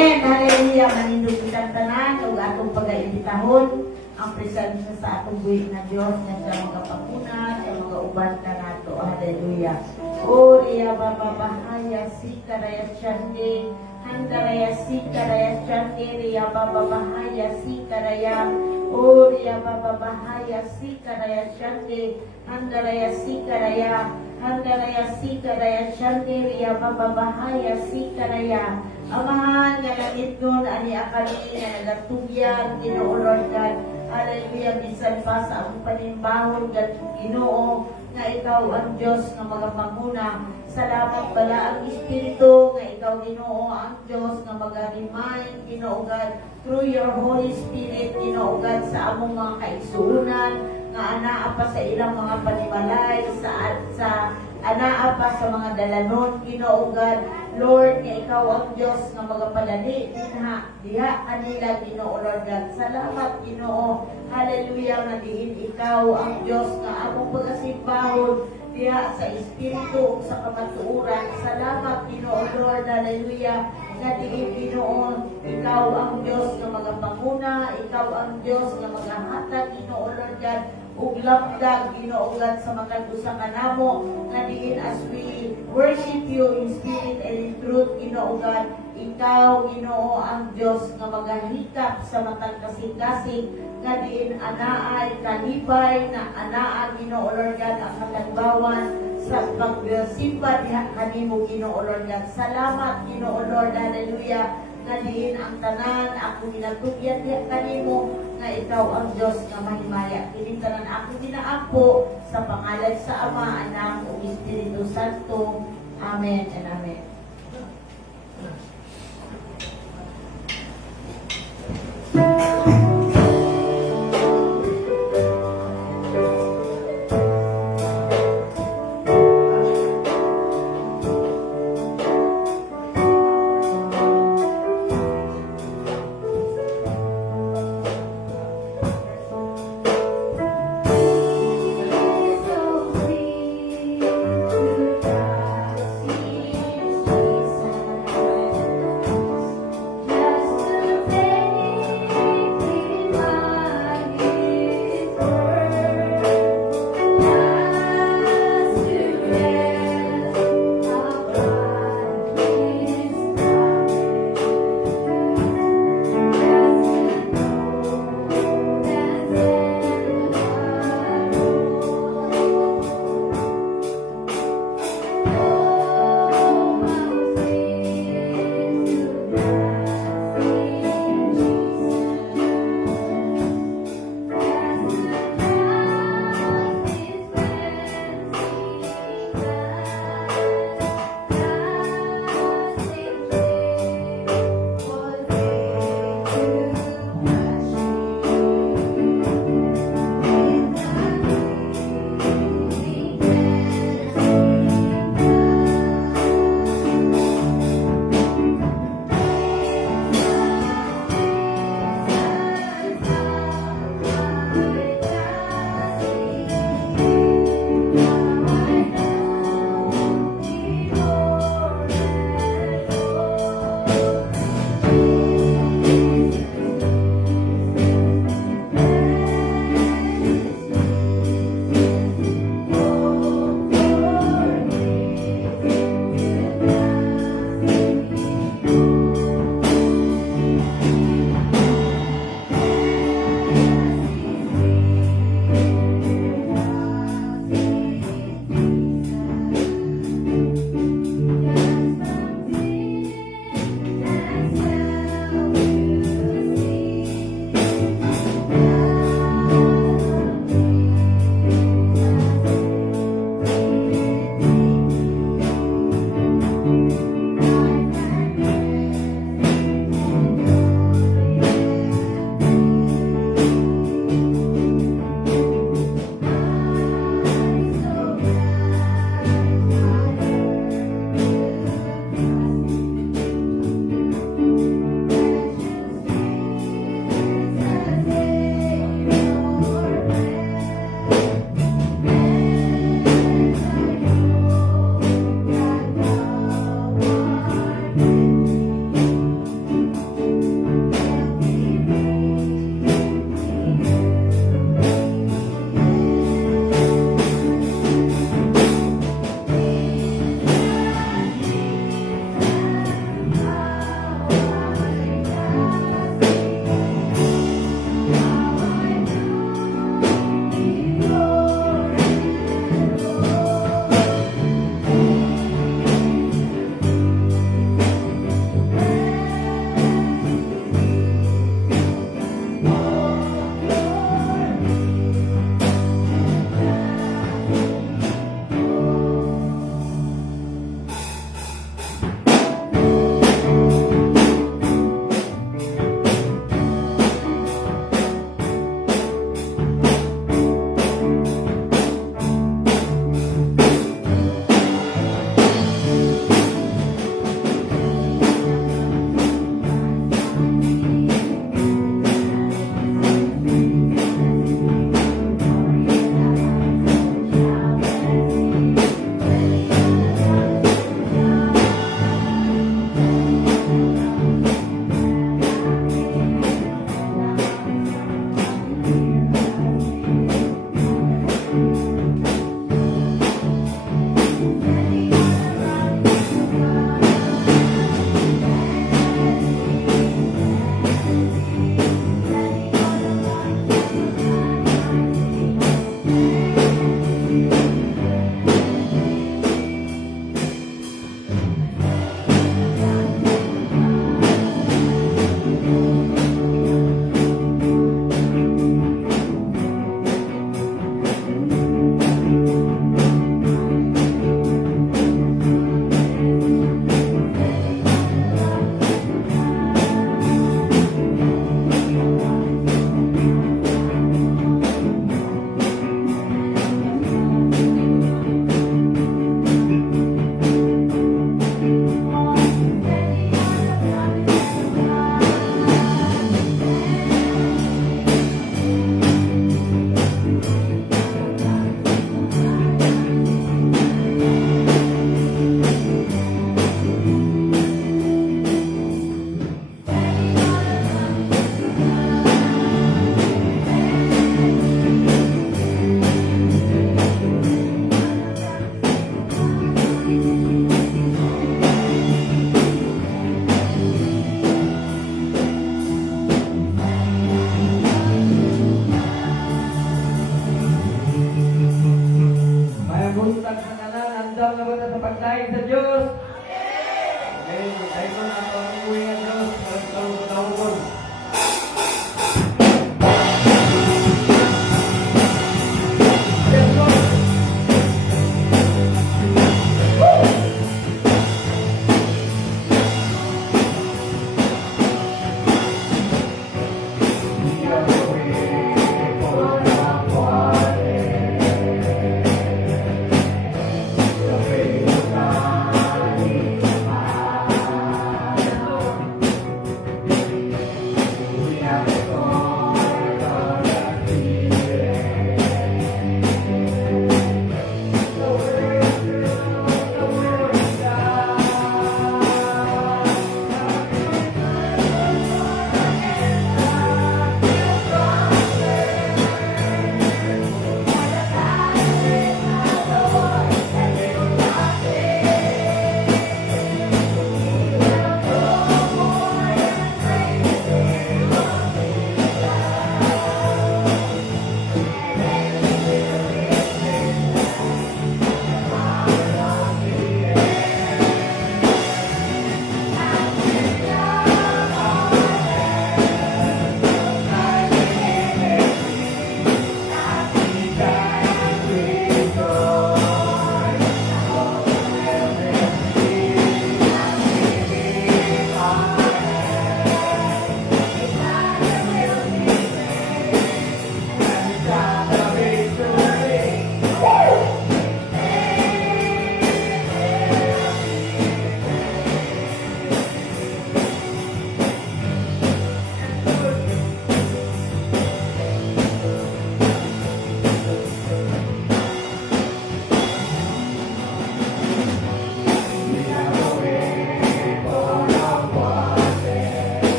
Amen. Hallelujah. Manindog kitang tanan ug atong pag-imbitahon ang presensya sa atong buhi na Dios nga siya magapakuna sa mga uban na nato. Hallelujah. O riya babahaya si karaya chande handaraya si karaya chande riya babahaya si karaya o riya babahaya si karaya chande handaraya si karaya chande riya babahaya si karaya. Amahan nga langit nun, ani akali nga nagatugyan, Ginoo Lord God. Hallelujah, bisan pa sa akong panimbahon, Ginoo, nga ikaw ang Diyos nga magapanguna. Salamat pala ang Espiritu, nga ikaw, Ginoo, ang Diyos nga mag-remind, Ginoo God, through your Holy Spirit, Ginoo God, sa among mga kaigsuunan, nga anaa pa sa ilang mga panimalay, sa anaa pa sa mga dalanon, Ginoo God. Lord, nga ikaw ang Diyos nga magapadali diha kanila, Ginoo Lord God. Salamat, Ginoo. Hallelujah, nga diin ikaw ang Diyos nga among pagasimbahon diha sa Espiritu sa kamatuuran. Salamat, Ginoo Lord. Hallelujah, nga diin, Ginoo, ikaw ang Diyos nga magapanguna, ikaw ang Diyos nga magahatag, Ginoo Lord God, ug lapdag, Ginoo God, sa matag usa ka namo nga diin as we worship you in spirit and in truth, Ginoo God. Ikaw, Ginoo, ang Diyos nga magahikap sa matag kasing-kasing nga diin anaay kalibay na anaa, Ginoo Lord God, ang katagbawan sa pagsimba diha kanimo, Ginoo Lord God. Salamat, Ginoo Lord. Hallelujah, nga diin ang tanan ako ginatugyan diha kanimo, nga ikaw ang Diyos nga mahimaya. Kini tanan ako ginaampo sa pangalan sa Ama, Anak ug Espiritu Santo. Amen and amen. So sweet to touch His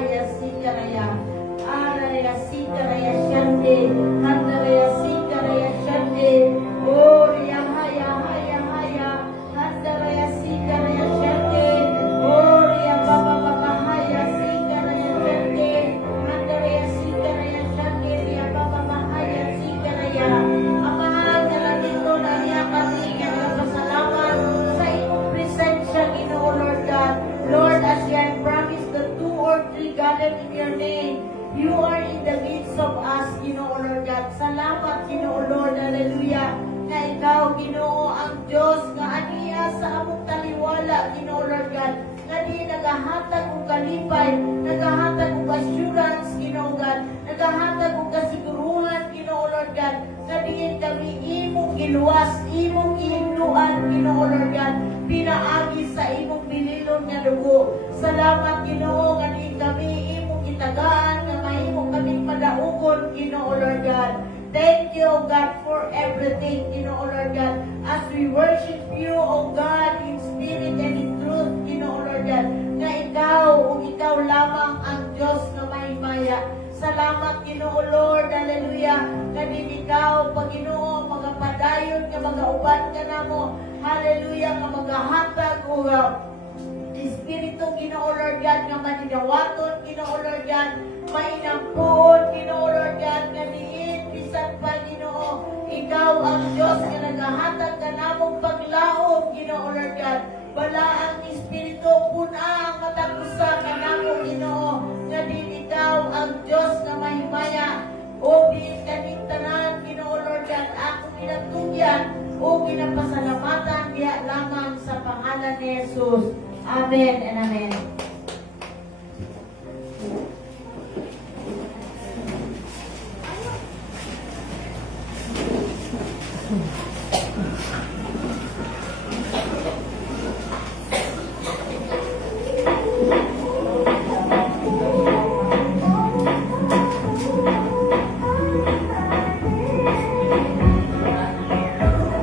bahaya sikaraya. Araya sikaraya shande. Handaraya sikaraya shande. Oria haya haya haya. Handaraya sikaraya shande. Oria baba baba haya sikaraya shande. Handaraya sikaraya shande. Ria baba baba haya sikaraya. Amahan na lang dito na niya kami nagpasalamat sa iyong presensya, Ginoo Lord God. Lord, as you have promised the 2 or 3 gathered in your name, you are in the midst of us, Ginoo Lord God. Salamat, Ginoo Lord, hallelujah, na ikaw, Ginoo, ang Diyos nga aniya sa among taliwala, Ginoo Lord God, nga di nagahatag og kalipay, nagahatag og assurance, Ginoo God, nagahatag og kasiguruhan, Ginoo Lord God, nga diin kami imong giluwas, imong ihinduan, Ginoo Lord God, pinaagi sa imong bililon nga dugo. Salamat, Ginoo, nga di kami imong itagaan, nga mahimo kaming madaugon, Ginoo Lord God. Thank you, God, for everything, Ginoo Lord God, as we worship you, O God, in spirit and in truth, Ginoo Lord God, na ikaw, o ikaw lamang ang Diyos na may maya. Salamat, Ginoo Lord, hallelujah, nga din ikaw, Panginoon, mga padayon, nga mag-auban ka na mo, hallelujah, nga maghahatag o Espiritu, Ginoo Lord God, nga maninawaton, Ginoo Lord God, mainampun, Ginoo Lord God, nga diin, bisan pa, Ginoo, ikaw ang Diyos nga naghahatag ka namong paglaom, Ginoo Lord God, bala ang Espiritu, puna ang matagusa ka namong, Ginoo, nga din ikaw ang Diyos na mahimaya, o di kaning tanan, Ginoo Lord God, akong pinatugyan, o ginapasalamatan diya lamang sa pangalan ni Jesus. Amen and amen.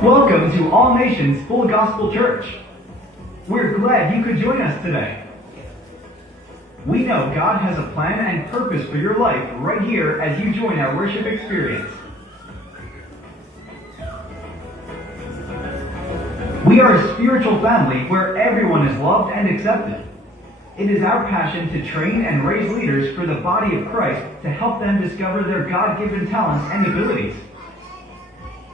Welcome to All Nations Full Gospel Church. We're glad you could join us today. We know God has a plan and purpose for your life right here as you join our worship experience. We are a spiritual family where everyone is loved and accepted. It is our passion to train and raise leaders for the body of Christ to help them discover their God-given talents and abilities.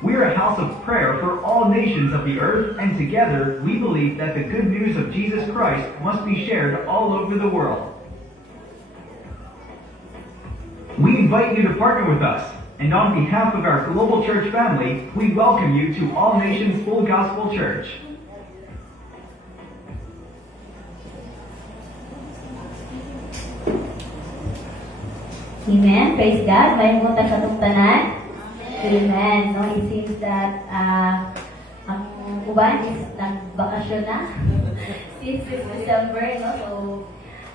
We are a house of prayer for all nations of the earth, and together we believe that the good news of Jesus Christ must be shared all over the world. We invite you to partner with us, and on behalf of our global church family, we welcome you to All Nations Full Gospel Church. Amen. Praise God. May munta sa tungtanan. Amen. No, it seems that ang uban is nagbakasyon na since December, no? So,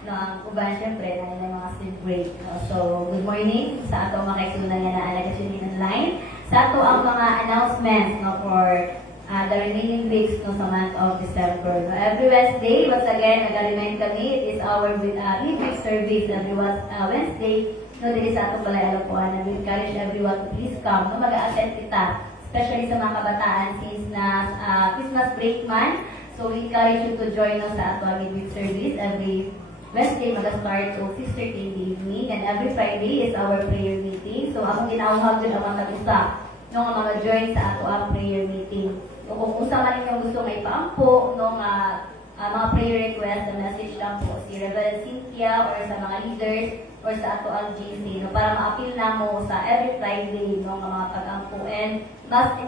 no, ang uban syempre na mga spring break. No? So, good morning sa ato mga kaisunan nga na alagasyon online. Sa ato ang mga announcements, no, for the remaining weeks, no, sa month of December. No? Every Wednesday, once again, nag-remind kami, it is our midweek service every Wednesday. No, dili sa atong balay alapuan, and we encourage everyone to please come. No, mag-a-attend kita, especially sa mga kabataan since na Christmas break man. So we encourage you to join us sa atong midweek service every Wednesday, mag-start to 6:30 in the evening, and every Friday is our prayer meeting. So akong ginauhag din ang mga tag-usa no, nga mga join sa ato ang prayer meeting. So kung usa man ninyong gusto nga ipaampo no, mga prayer request, na message lang po si Reverend Cynthia or sa mga leaders or sa ato ang GC, no, para ma-appeal na mo sa every Friday, no, nga mga pag-ampo. And mas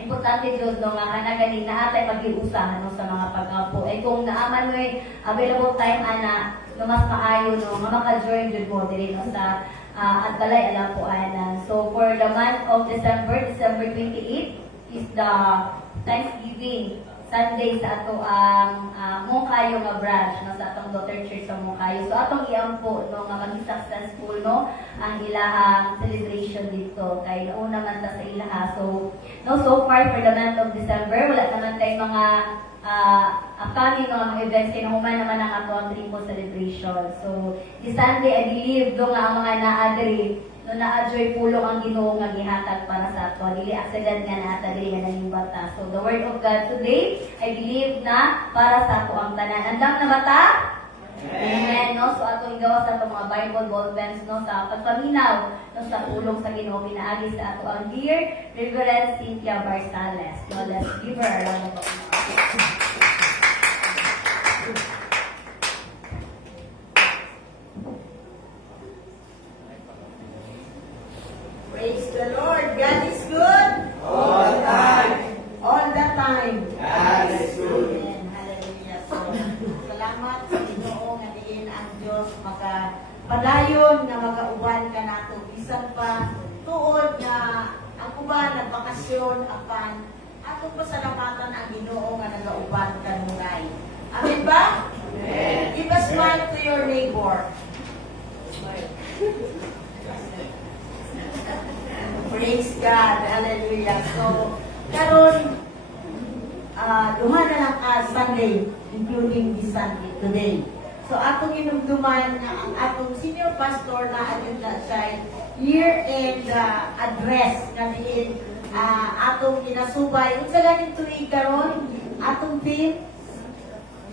importante dito, no, nga kanagaling na atay pag-iusahan, no, sa mga pag-ampo. And kung naaman mo available time, ana, no, mas maayo, no, nga maka-join dito mo, dili, no, sa at balay alam po, ana. So, for the month of December 28, is the Thanksgiving Sunday sa ato ang Mungkayo nga branch, no, sa atong daughter church sa Mungkayo. So atong iampo, no, nga maging successful, no, ang ilahang celebration dito kay nauna man ta sa ilaha. So no, so far for the month of December wala naman tayong mga upcoming mga events kay nahuman naman ang ato ang triple celebration. So, this Sunday, I believe, do nga ang mga naadri, no na-joy pulong ang Ginoo nga gihatag para sa ato. Dili accident nga naata dili nga naging bata. So, the word of God today, I believe na para sa ato ang tanan. Andam na bata? Amen. No? So, ato igawa sa ato mga Bible ball pens, no? Sa pagpaminaw, no? Sa pulong sa Ginoo, pinaagi sa ato ang dear Reverend Cynthia Barsales. No? Let's give her a round of applause. Praise the Lord. God is good. All the time. All the time. God is good. Amen. Hallelujah. So, salamat sa Ginoo nga diin ang Dios padayon nga magauban ka nato bisan pa tuod nga ang uban nagbakasyon apan atong pasalamatan ang Ginoo nga nagauban kanunay. Amen ba? Amen. Give a smile to your neighbor. Praise God. Hallelujah. So, karon duha na lang ka Sunday, including this Sunday today. So, atong inumduman nga ang atong senior pastor na adun na siya year-end address nga diin atong ginasubay. Unsa ganing tuig karon? Atong theme?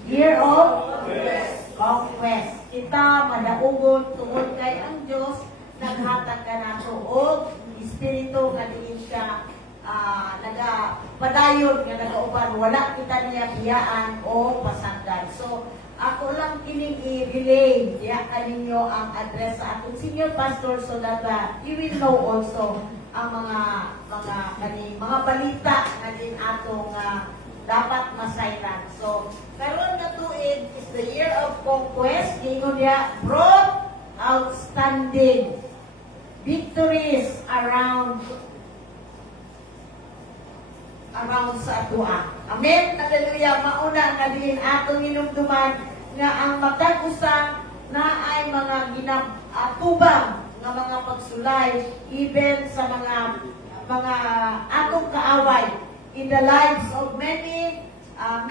Year of Conquest. Kita madaugon tungod kay ang Dios naghatag ka nato og espiritu nga diin siya nagapadayon nga nagauban wala kita niya biyaan o pasagdan. So ako lang kining i-relay diya kaninyo ang address sa atong senior pastor so that you will know also ang mga balita na din atong dapat masayran. So karon nga tuig is the year of conquest. Ingon niya broad outstanding victories around sa atua. Amen. Hallelujah. Mauna nga din atong inumduman nga ang matag usa na ay mga ginatubang nga mga pagsulay even sa mga atong kaaway in the lives of many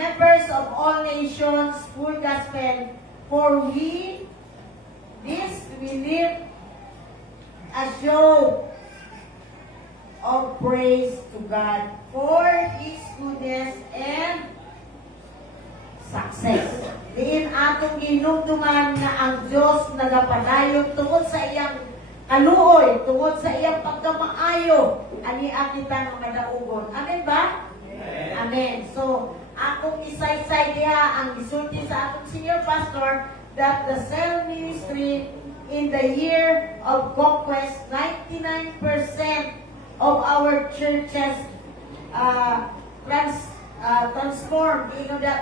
members of all nations, full gospel, for we live a show of praise to God for His goodness and success. Diin atong ginumduman na ang Diyos nagapadayon tungod sa iyang kaluoy, tungod sa iyang pagkamaayo, ani kita nga madaugon. Amen ba? Amen. So, akong isaysay diha ang gisulti sa atong senior pastor that the cell ministry in the year of conquest, 99% of our churches transform,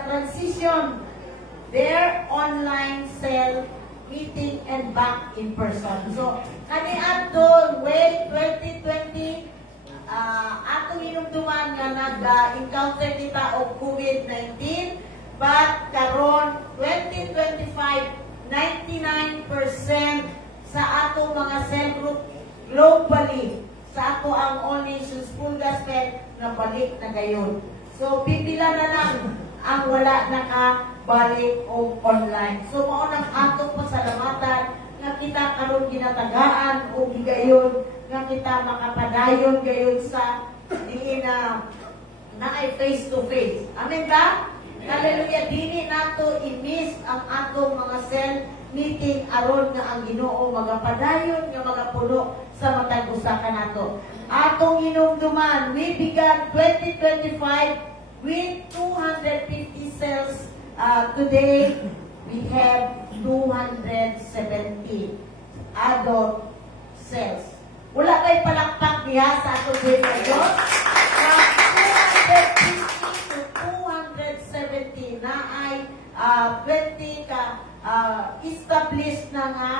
transition their online cell meeting and back in person. So, kani adto way 2020 atong inumduman nga nag-encounter kita og COVID-19, but karon 2025 99% sa ato mga cell group globally sa ato ang All Nations Full Gospel na balik na gayon. So pipila na lang ang wala nakabalik o online. So mao nang atong pasalamatan nga kita karon ginatagaan o gigayon nga kita makapadayon gayon sa diin na ay face to face. Amen ba? Hallelujah. Dili nato i-miss ang atong mga cell meeting aron nga ang Ginoo magapadayon nga magapuno sa matag usa ka nato. Atong hinumduman, we began 2025 with 250 cells. Today we have 270 adult cells. Wala kay palakpak diha sa atong Diyos. From 250 to 270 na ay 20 ka established na nga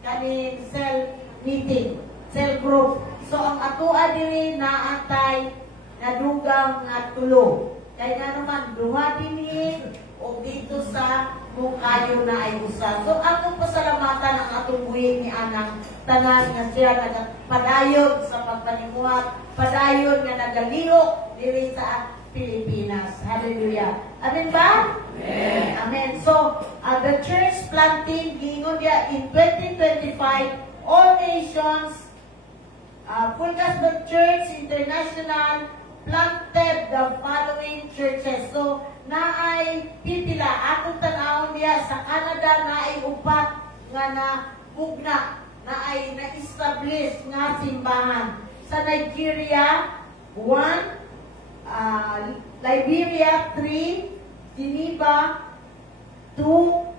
kaning cell meeting, cell group. So ang atoa diri naatay nadugang nga tulo. Kaya nga naman duha dinhi o dito sa Mukayo na ay usa. So atong pasalamatan ang atong buhing ni anang tanan nga siya nagpadayon sa pagpanimuhat, padayon nga nagalihok diri sa Pilipinas. Hallelujah. Amen ba? Amen. So, the church planting, giingon niya in 2025, all nations, Full Gospel Church International planted the following churches. So, naay pipila, atong tanawon niya sa Canada, naay upat nga na mugna, naay na-establish nga simbahan. Sa Nigeria, 1, Liberia 3, Geneva 2,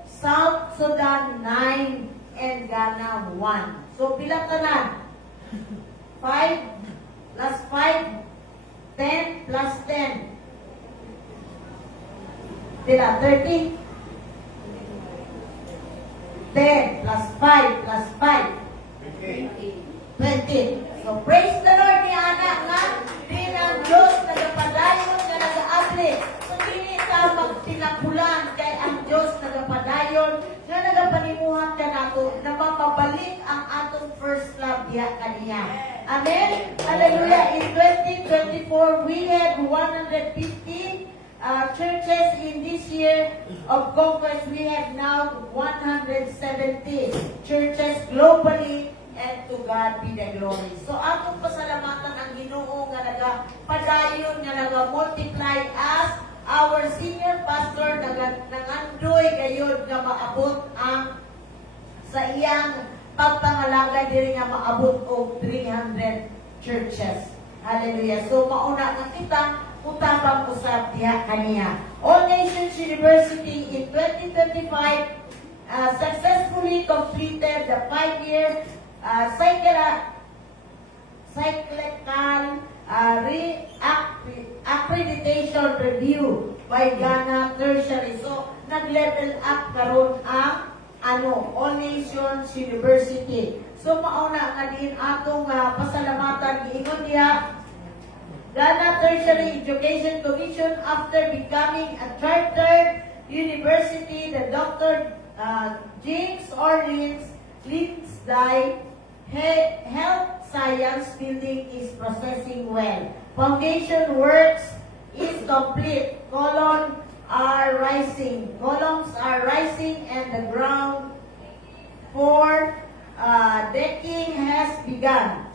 South Sudan 9, and Ghana 1. So pila tanan? 5 plus 5, 10 plus 10. Pila? 30? 10 plus 5 plus 5. 20. So praise the Lord ni anak nga din ang Diyos nagapadayon nga nagaabli. So dili ka magtinakulan kay ang Diyos nagapadayon nga nagapanimuhan ka nato na mapabalik ang atong first love diha kaniya. Amen. Hallelujah. In 2024 we had 150 churches in this year of conquest. We have now 170 churches globally, and to God be the glory. So atong pasalamatan ang Ginoo nga nagapadayon nga naga-multiply as our senior pastor nangandoy gayud nga maabot ang sa iyang pagpangalaga diri nga maabot og 300 churches. Hallelujah. So mauna nga kita utabang usab diha kaniya. All Nations University in 2025 successfully completed the 5-year cyclical accreditation review by Ghana Tertiary. So, nag-level up karon ang All Nations University. So, mauna nga din atong pasalamatan giingon niya Ghana Tertiary Education Commission after becoming a chartered university. The Dr. James Orleans Lindsay Health Science Building is processing well. Foundation works is complete. Columns are rising, and the ground for decking has begun.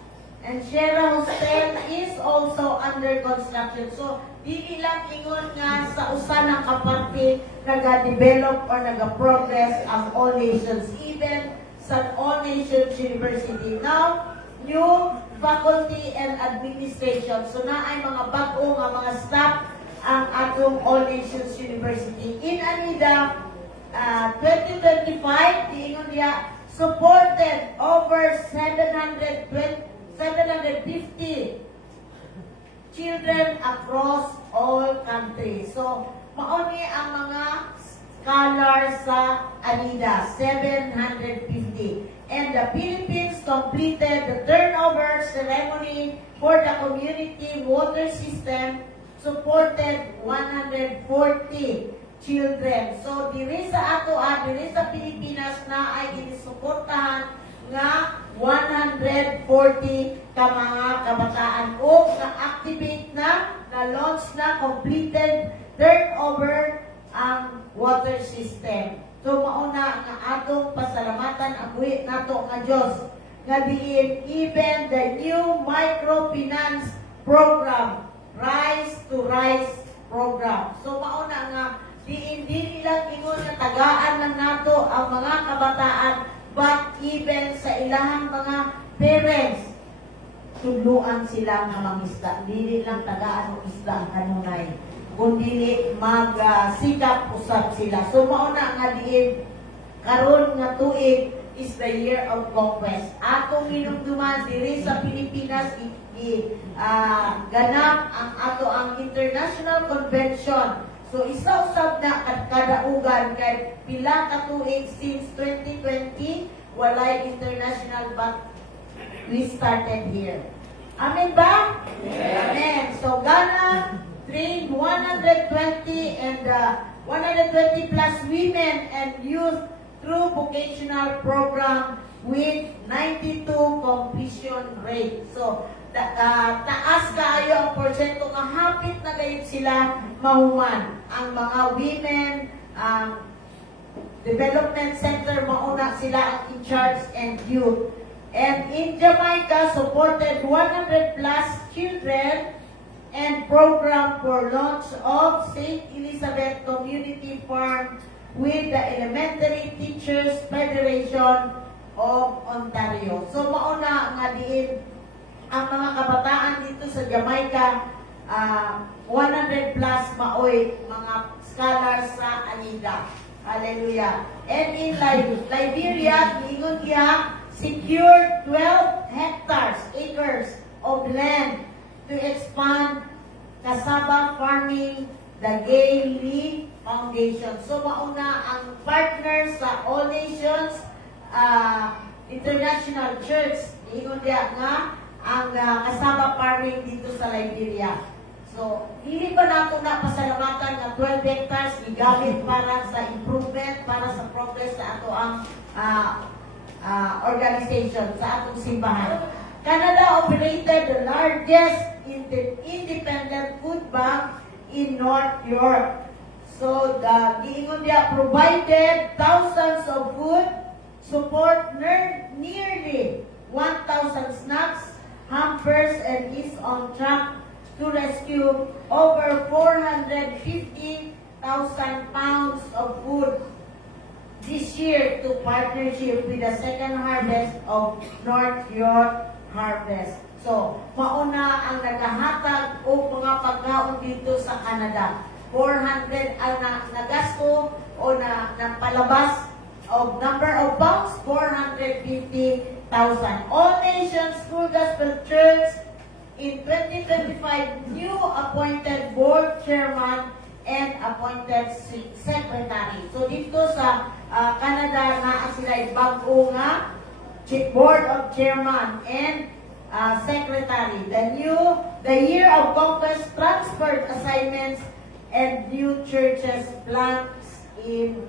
And Shera Hostel is also under construction. So, di lang ingon nga sa usa ng kaparte naga-develop or naga-progress ang All Nations, even sa All Nations University. Now, new faculty and administration. So, naay mga bag-o nga mga staff ang atong All Nations University. In Anida, 2025, diingon niya, supported over 750 children across all countries. So, mauni ang mga scholars sa Anida, 750. And the Philippines completed the turnover ceremony for the community water system, supported 140 children. So, diri sa ato, diri sa Pilipinas na ay ginisuportahan nga 140 ka mga kabataan o na-activate na-launch na, completed, turnover ang water system. So, mauna nga atong pasalamatan ang buhit nato nga Diyos nga diin even the new microfinance program, Rise to Rise program. So, mauna nga diin lang ingon nga tagaan lang nato ang mga kabataan, but even sa ilahang mga parents, tuluan sila nga mangisda. Dili lang tagaan ng isda ang kanunay, kundi magsikap usab sila. So mauna nga diin karon nga tuig is the year of conquest. Atong hinumduman diri sa Pilipinas ganap ang ato ang International Convention. So isa usab na kadaugan kay pila ka tuig since 2020 walay international, but we started here. Amen ba? Amen. So Ghana trained 120 and 120 plus women and youth through vocational program with 92 completion rate. So taas kaayo ang porsyento nga hapit na gayud sila mahuman. Ang mga women, development center, mauna sila ang in charge and youth. And in Jamaica, supported 100 plus children and program for launch of St. Elizabeth Community Farm with the Elementary Teachers Federation of Ontario. So mauna nga diin ang mga kabataan dito sa Jamaica, 100 plus maoy mga scholars sa ANIDA. Hallelujah. And in Liberia, giingon niya, secured 12 acres of land to expand cassava farming, the Gay Lee Foundation. So mauna ang partner sa All Nations International Church, giingon niya nga ang cassava farming dito sa Liberia. So, hindi pa nato na pasalamatan nga 12 hectares gigamit para sa improvement, para sa progress sa ato ang organization, sa atong simbahan. Canada operated the largest independent food bank in North York. So, giingon niya, provided thousands of food, support nearly 1,000 snacks, hampers, and is on track to rescue over 450,000 pounds of food this year to partnership with the second harvest of North York Harvest. So, mauna ang naghahatag o mga pagkaon dito sa Canada. 400 ang nagasto o napalabas of number of pounds, 450,000. All Nations Full Gospel Church in 2025, new appointed board chairman and appointed secretary. So dito sa Canada na sila bago nga board of chairman and secretary. The year of conquest transferred assignments and new churches plants in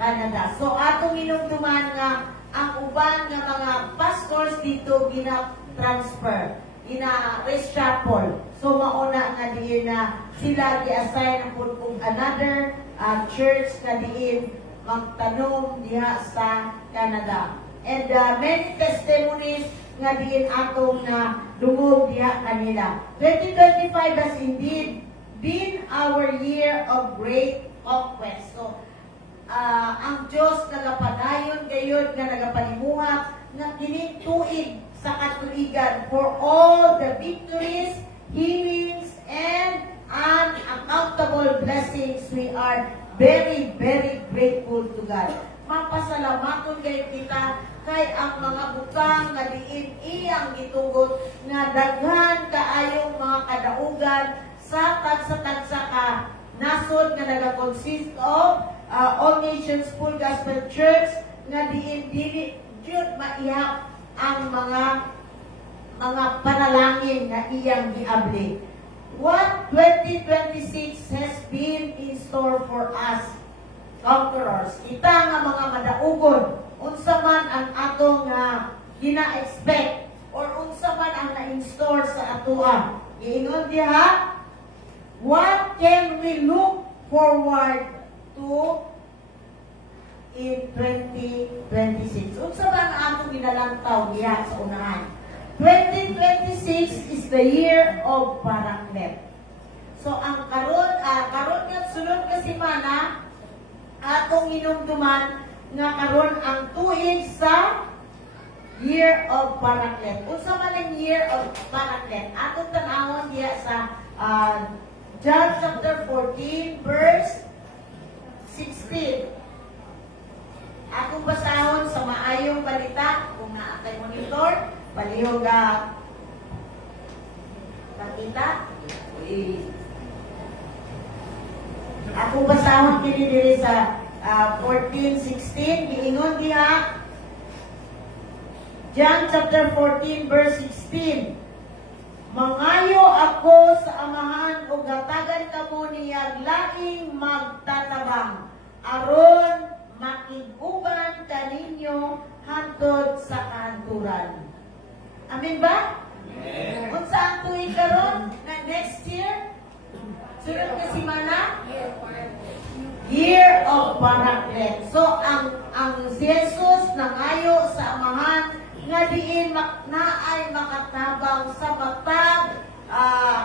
Canada. So atong inumduman nga ang uban nga mga pastors dito gina-transfer, gina-reshuffle. So mauna nga diin na sila gi-assign ang another church na diin magtanong diha sa Canada. And many testimonies nga diin atong na dungog diha kanila. 2025 has indeed been our year of great conquest. So ang Diyos nagapadayon gayud nga nagapanimuhat nga kini tuig sa katuigan for all the victories, healings, and unaccountable blessings. We are very, very grateful to God. Mapasalamaton kayo kita kay ang mga butang nga diin iyang gitugot nga daghan kaayong mga kadaugan sa tagsa-tagsa ka nasod nga naga-consist of All Nations Full Gospel Church nga diin dili jud maihap ang mga panalangin na iyang giabli. What 2026 has been in store for us, conquerors? Kita nga mga madaugon, unsa man ang atong gina-expect or unsa man ang na-in-store sa atoa. Giingon diha, what can we look forward to in 2026? Unsa man ang atong ginalantaw diha sa unahan? 2026 is the year of Paraclet. So ang karon nga sunod ka semana atong inumduman nga karon ang tuig sa year of Paraclet. Unsa man ang year of Paraclet? Atong tan-awon diha sa John chapter 14 verse 16. Akong basahon sa maayong balita kung naatay monitor, palihog nakita. Akong basahon kini diri sa 14:16 giingon diha John chapter 14 verse 16. Mangayo ako sa amahan o gatagan kamo niyang laing magtatabang aron makiguban kaninyo hantod sa kahanturan. Amen ba? Unsa ang tuig karon na next year? Sunod ka semana? Year of Paraclet. So ang si Jesus nangayo sa amahan nga diin naay makatabang sa matag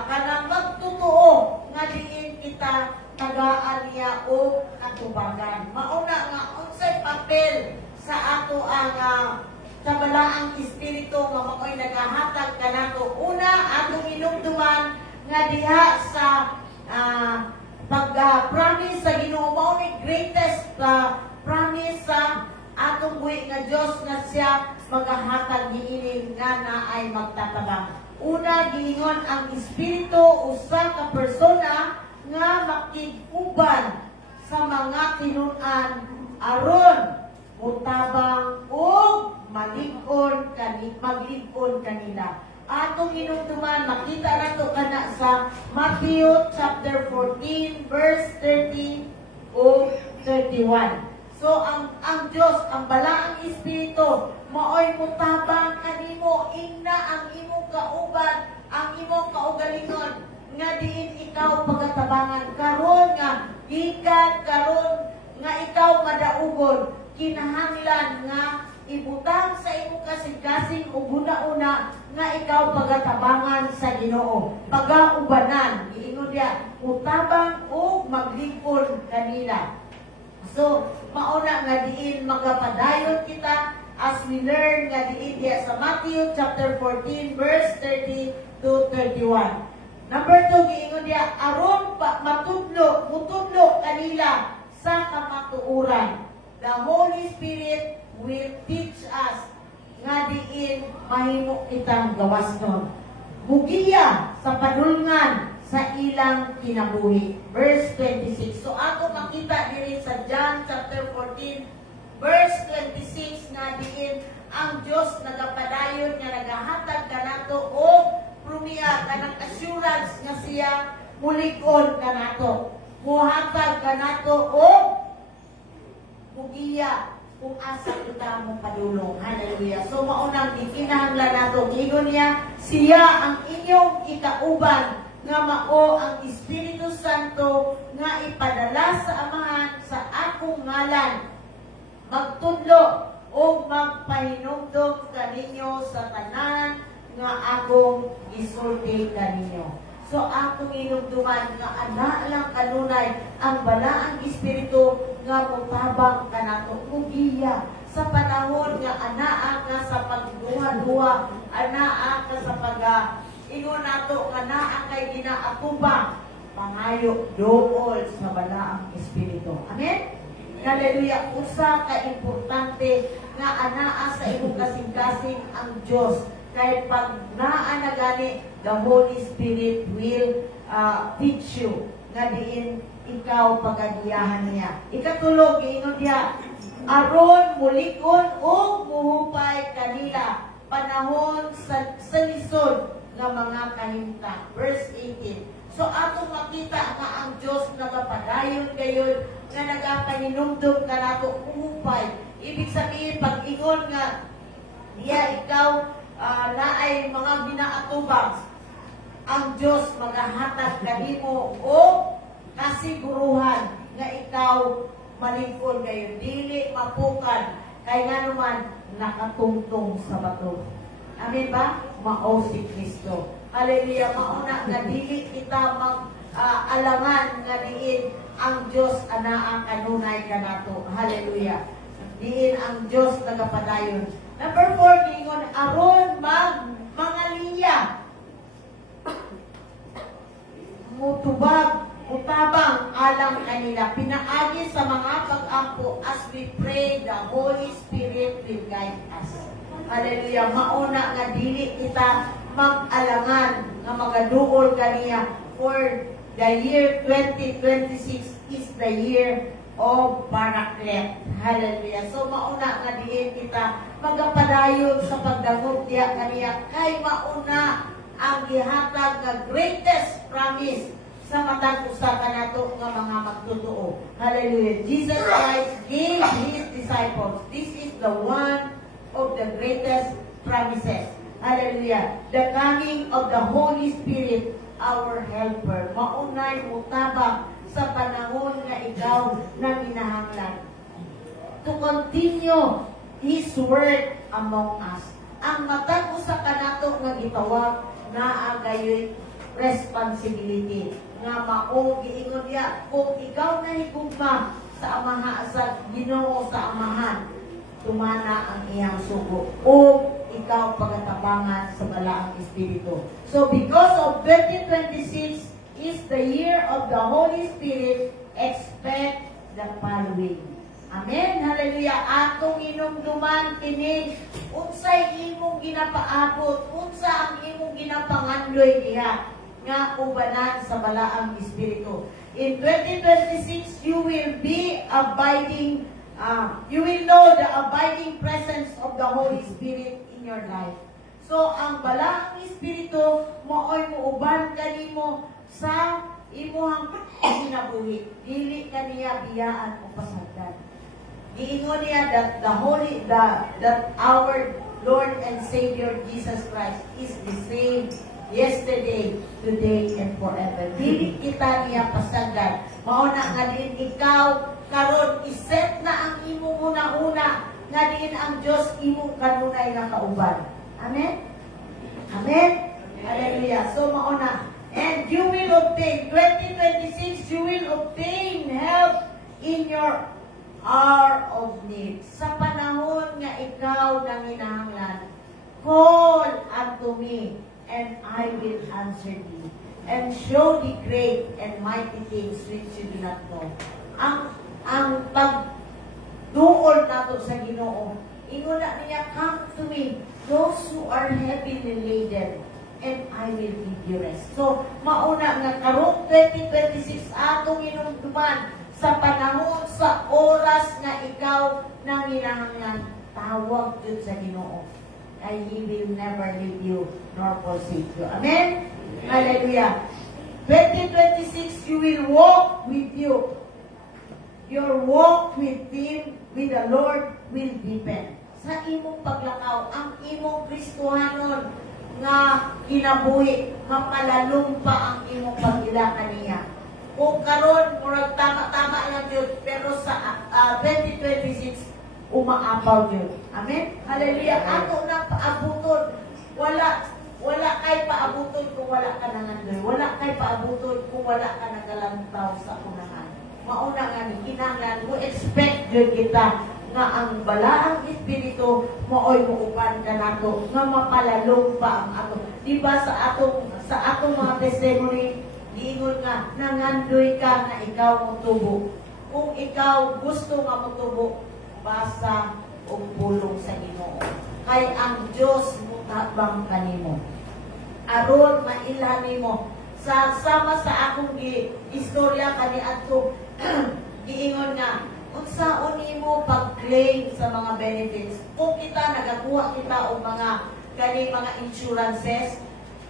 kanang magtotoo nga diin kita tagaan niya o katubagan. Mauna nga unsay papel sa ato ang sa balaang espiritu nga maoy nagahatag kanato. Una atong inumduman nga diha sa pag-promise sa Ginoo mao ni greatest promise sa atong buhi nga Dios nga siya magahatag niini nga naay magtatabang. Una giingon ang espiritu usa ka persona nga makig-uban sa mga tinun-an aron mutabang ug malig-on kanila. Atong inumduman, makita nato kana sa Matthew chapter 14 verse 30 o 31. So ang Dios, ang balaang espiritu, maoy mutabang kanimo ingna ang imong kauban, ang imong kaugalingon nga diin ikaw pagatabangan karon nga gikan karon nga ikaw madaugon kinahanglan nga ibutang sa imong kasing-kasing ug una-una nga ikaw pagatabangan sa Ginoo, pagaubanan, giingon diya, utabang ug maglingkod kanila. So, mauna nga diin magapadayon kita as we learn nga diin diya sa Matthew chapter 14 verse 30 to 31. Number 2, giingon diya, aron mutudlo kanila sa kamatuoran. The Holy Spirit will teach us nga diin mahimo kitang gawasnon. Mugiya sa padulngan sa ilang kinabuhi. Verse 26. So ako makita diri sa John chapter 14 verse 26 nga diin ang Dios nagapadayon nga nagahatag kanato o prumiya kanang assurance nga siya mulig-on kanato. Muhatag kanato o mugiya kung asa kita mong padulong. Hallelujah. So, maunang ikinahanglan nato. Ingon niya, siya ang inyong ikauban nga mao ang Espiritu Santo nga ipadala sa amahan sa akong ngalan. Magtudlo o magpahinumdom kaninyo sa tanan nga akong isulti kaninyo. So, atong inumduman nga ana lang kanunay ang balaang espiritu nga mutabang kanato mugiya sa panahon nga anaa nga sa pagduha-duha, anaa ka sa ingon nato nga naa kay ginaatubang pangayo dool sa balaang espiritu. Amen. Hallelujah. Usa ka importante nga anaa sa imong kasing-kasing ang Dios. Kaya pag naa na gani, the Holy Spirit will teach you nga diin ikaw pagadiyahan niya. Ikatulog, giingon diya, aron mulikon o muhupay kanila panahon sa lisod nga mga kahimtang. Verse 18. So atong makita nga ang Dios nagapadayon gayon nga nagapahinumdum kanato muhupay. Ibig sabihin pag ingon nga diya ikaw naay mga ginaatubang, ang Diyos magahatag kanimo o kasiguruhan nga ikaw malingkod kayo, dili mapukan kay nga naman nakatungtong sa bato. Amen ba? Mao si Kristo. Hallelujah. Mauna nga dili kita alangan nga diin ang Diyos anaa kanunay kanato. Hallelujah. Diin ang Diyos nagapadayon. Number 4, gingon, aron mga linya. Mutabang alang kanila. Pinaagi sa mga pag-ampo as we pray, the Holy Spirit will guide us. Hallelujah. Mauna nga dili kita mag-alangan nga magaduol kaniya for the year 2026 is the year of Paraclet. Hallelujah. So mauna nga diin kita magapadayon sa pagdangog diya kaniya kay mauna ang gihatag nga greatest promise sa matag usa kanato nga mga magtotoo. Hallelujah. Jesus Christ gave His disciples. This is the one of the greatest promises. Hallelujah. The coming of the Holy Spirit, our helper. Maunay mutabang sa panahon nga ikaw na minahanglan. To continue His work among us. Ang matag usa kanato nga gitawag na agayoy responsibility nga mao giingon niya kung ikaw na higugma sa amaha sa Ginoo sa amahan tumana ang iyang sugo o ikaw pagatabangan sa balaang espiritu. So because of 2026 is the year of the Holy Spirit, expect the following. Amen. Hallelujah. Atong inumduman kini unsay imong ginapaabot, unsa ang imong ginapangandoy diha nga ubanan sa balaang espiritu. In 2026 you will be abiding you will know the abiding presence of the Holy Spirit in your life. So ang balaang espiritu mooy muuban kanimo sa imuhang kinabuhi. Dili kaniya biyaan o pasagdan. Giingon niya that that our Lord and Savior Jesus Christ is the same yesterday, today, and forever. Dili kita niya pasagdan. Mauna nga din ikaw karon iset na ang imong una-una nga din ang Dios imong kanunay na kauban. Amen. Amen. Hallelujah. So mauna, and you will obtain 2026 you will obtain help in your hour of need. Sa panahon nga ikaw nanginahanglan, call unto me, and I will answer thee, and show thee great and mighty things which you do not know. Ang pagduol nato sa Ginoo, ingon na niya, come to me, those who are heavily laden, and I will give you rest. So, mauna nga karong 2026 atong inumduman sa panahon, sa oras na ikaw nanginahanglan, tawag yun sa Ginoo. And He will never leave you nor forsake you. Amen? Hallelujah. 2026, you will walk with you. Your walk with Him, with the Lord, will deepen. Sa imong paglakaw, ang imong Kristohanon nga kinabuhi, mapalalong pa ang imong pagila kaniya. Kung karon murag tama-tama lang yun, pero sa 2026, umaapaw yun. Amen? Hallelujah. Ato na paabuton. Wala kay paabuton kung wala ka nangandoy. Wala kay paabuton kung wala ka nagalantaw sa unahan. Mauna nga ni kinahanglan mo expect yun kita nga ang balaang espiritu mooy muupan ka nato nga mapalalong pa ang ato. Diba sa atong mga testimony, giingon nga nangandoy ka na ikaw motubo. Kung ikaw gusto nga motubo, basa o pulong sa Ginoo. Kay ang Dios mutabang kanimo. Aron mailhan nimo sama sa akong istorya kaniadto giingon nga unsaon nimo pag-claim sa mga benefits. Kung kita nagakuha kita og mga insurances,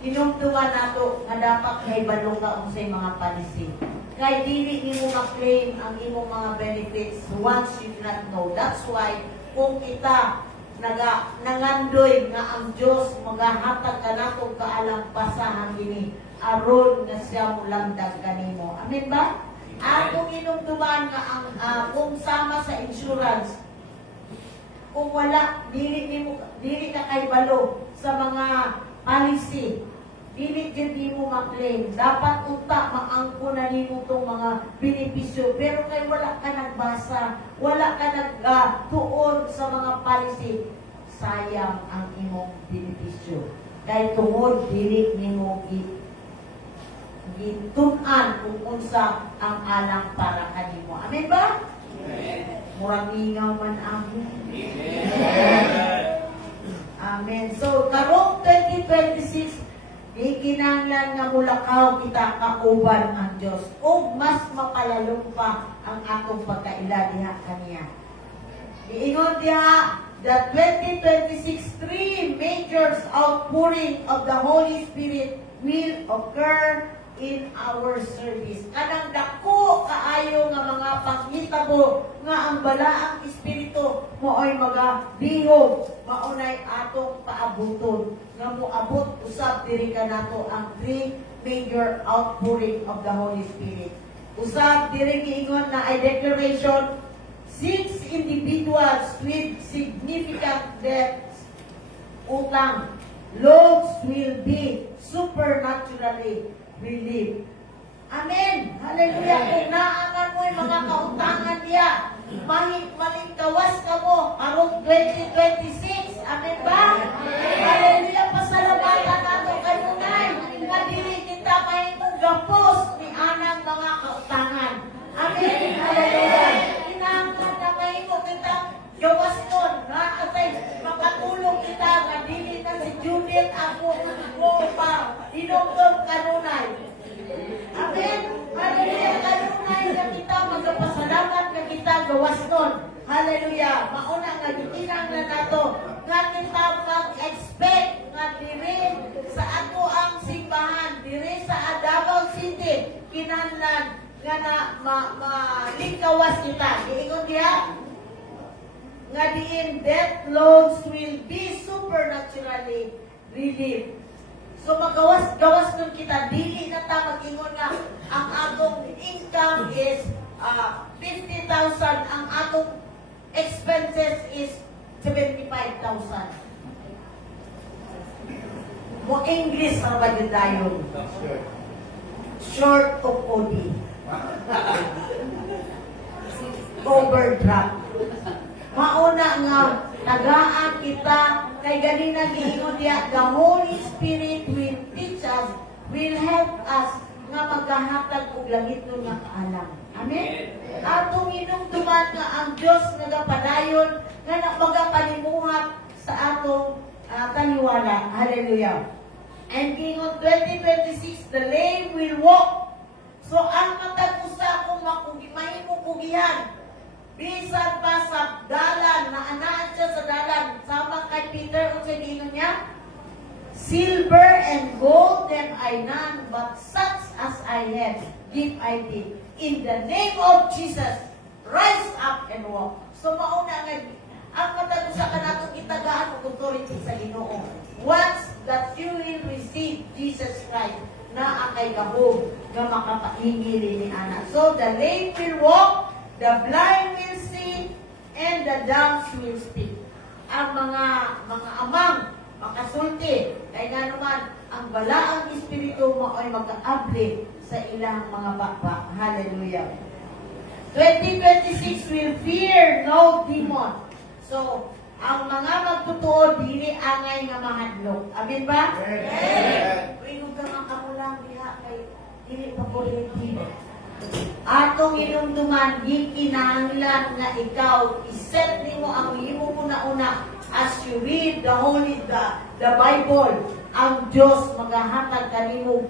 inumduman nato nga dapat mahibalo ka unsay mga policy. Kay dili nimo ma-claim ang imong mga benefits once you do not know. That's why kung kita nangandoy nga ang Dios magahatag kanatong kaalampasahan kini aron nga siya mulamdag kanimo. Amen ba? Atong inumduman nga ang kung sama sa insurance, kung wala dili ka kay balo sa mga policy, dili jud nimo ma-claim. Dapat unta maangko na nimo tong mga benepisyo, pero kay wala ka nagbasa, wala ka nagtuon sa mga policy, sayang ang imong benepisyo. Kay tungod dili nimo gitun-an kung unsa ang alang para kanimo. Amen ba? Amen. Murang ingaw man ako. Amen. Amen. So, karong 2026, ikinahanglan nga mulakaw kita kauban ang Dios ug mas mapalalong pa ang atong pagkaila diha kaniya. Diingon diha the 2026 three major outpouring of the Holy Spirit will occur in our service. Kanang dako kaayo nga mga panghitabo nga ang balaang espiritu mo'y mga bihog, maunay atong paabuton nga moabot usab diri kanato ang three major outpouring of the Holy Spirit. Usab diri giingon na ay declaration 6 individuals with significant debts, utang, loads will be supernaturally relieved. Amen! Hallelujah! Kung naaman mo yung mga kautangan niya, malingkawas ka mo arong 2026. Amen ba? Hallelujah! Pasalamatan nato kayo nay. Madili kita may gapos ni anang mga kautangan. Amen! Hallelujah! Inangkat na may mo kita gawas nun. Nakatay, makatulong kita nga dili na si Judith ako mo pa inumdum kanunay. Amen. Hallelujah. Kanunay na kita magpasalamat na kita gawas nun. Hallelujah. Mauna nga gitinang na nato nga kita mag-expect nga diri sa ato ang simbahan, diri sa Davao City, kinahanglan nga na malingkawas kita. Giingon diha nga diin death loads will be supernaturally relieved. So magawas-gawas nun kita, dili na ta mag-ingon nga ang atong income is 50,000, ang atong expenses is 75,000. Mo English ang ba yun tayo? Short of OD. Overdraft. Mauna nga tagaan kita kay ganina giingon diya, the Holy Spirit will teach us, will help us nga magkahatag og langit nun nga kaalam. Amen? Atong inumduman nga ang Dios nagapadayon nga magapalimuhat sa atong kaniwala. Hallelujah. And giingon 2026, the lame will walk. So ang matag usa kung mahimo kugihan bisan pa sa dalan, na anaan siya sa dalan, sama kay Peter, o sa giingon niya, silver and gold them I none, but such as I have, give I thee. In the name of Jesus, rise up and walk. So mauna nga, ang matag sa kanatong itagaan og authority sa Ginoo. Once that you will receive Jesus Christ, na akay gahog nga makapahingili ni ana. So the lame will walk, the blind will see, and the dumb will speak. Ang mga amang makasulti, kaya nga naman, ang balaang espiritu mo ay mag-aabli sa ilang mga bakbak. Hallelujah. 2026 will fear no demon. So, ang mga magtutuo, dili angay nga mahadlok. Amen ba? Amen. Uy, ka nga kamulang diha kay dili pa kuryente. Atong inumduman, gikinahanglan nga ikaw, iset nimo ang imo una-una as you read the Bible. Ang Diyos maghahatag kanimo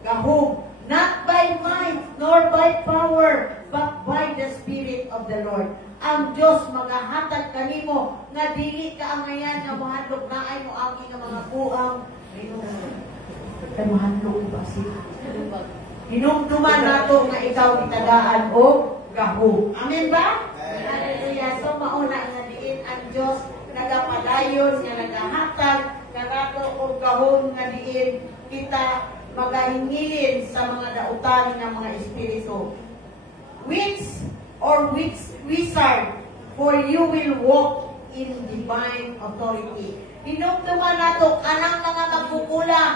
gahug, not by might nor by power, but by the Spirit of the Lord. Ang Diyos maghahatag kanimo nga dili ka angayan nga mahadlok na ay mo ang mga buang. Mahadlok ba siya? Hinumduman nato nga ikaw itagaan o gahog. Amen ba? Hallelujah. So mauna nga diin ang Diyos nagapadayon nga nagahatag nga nato og gahog nga diin kita magahingilin sa mga dautan ng mga espiritu. Wizard, for you will walk in divine authority. Hinumduman nato kanang mga magkukulang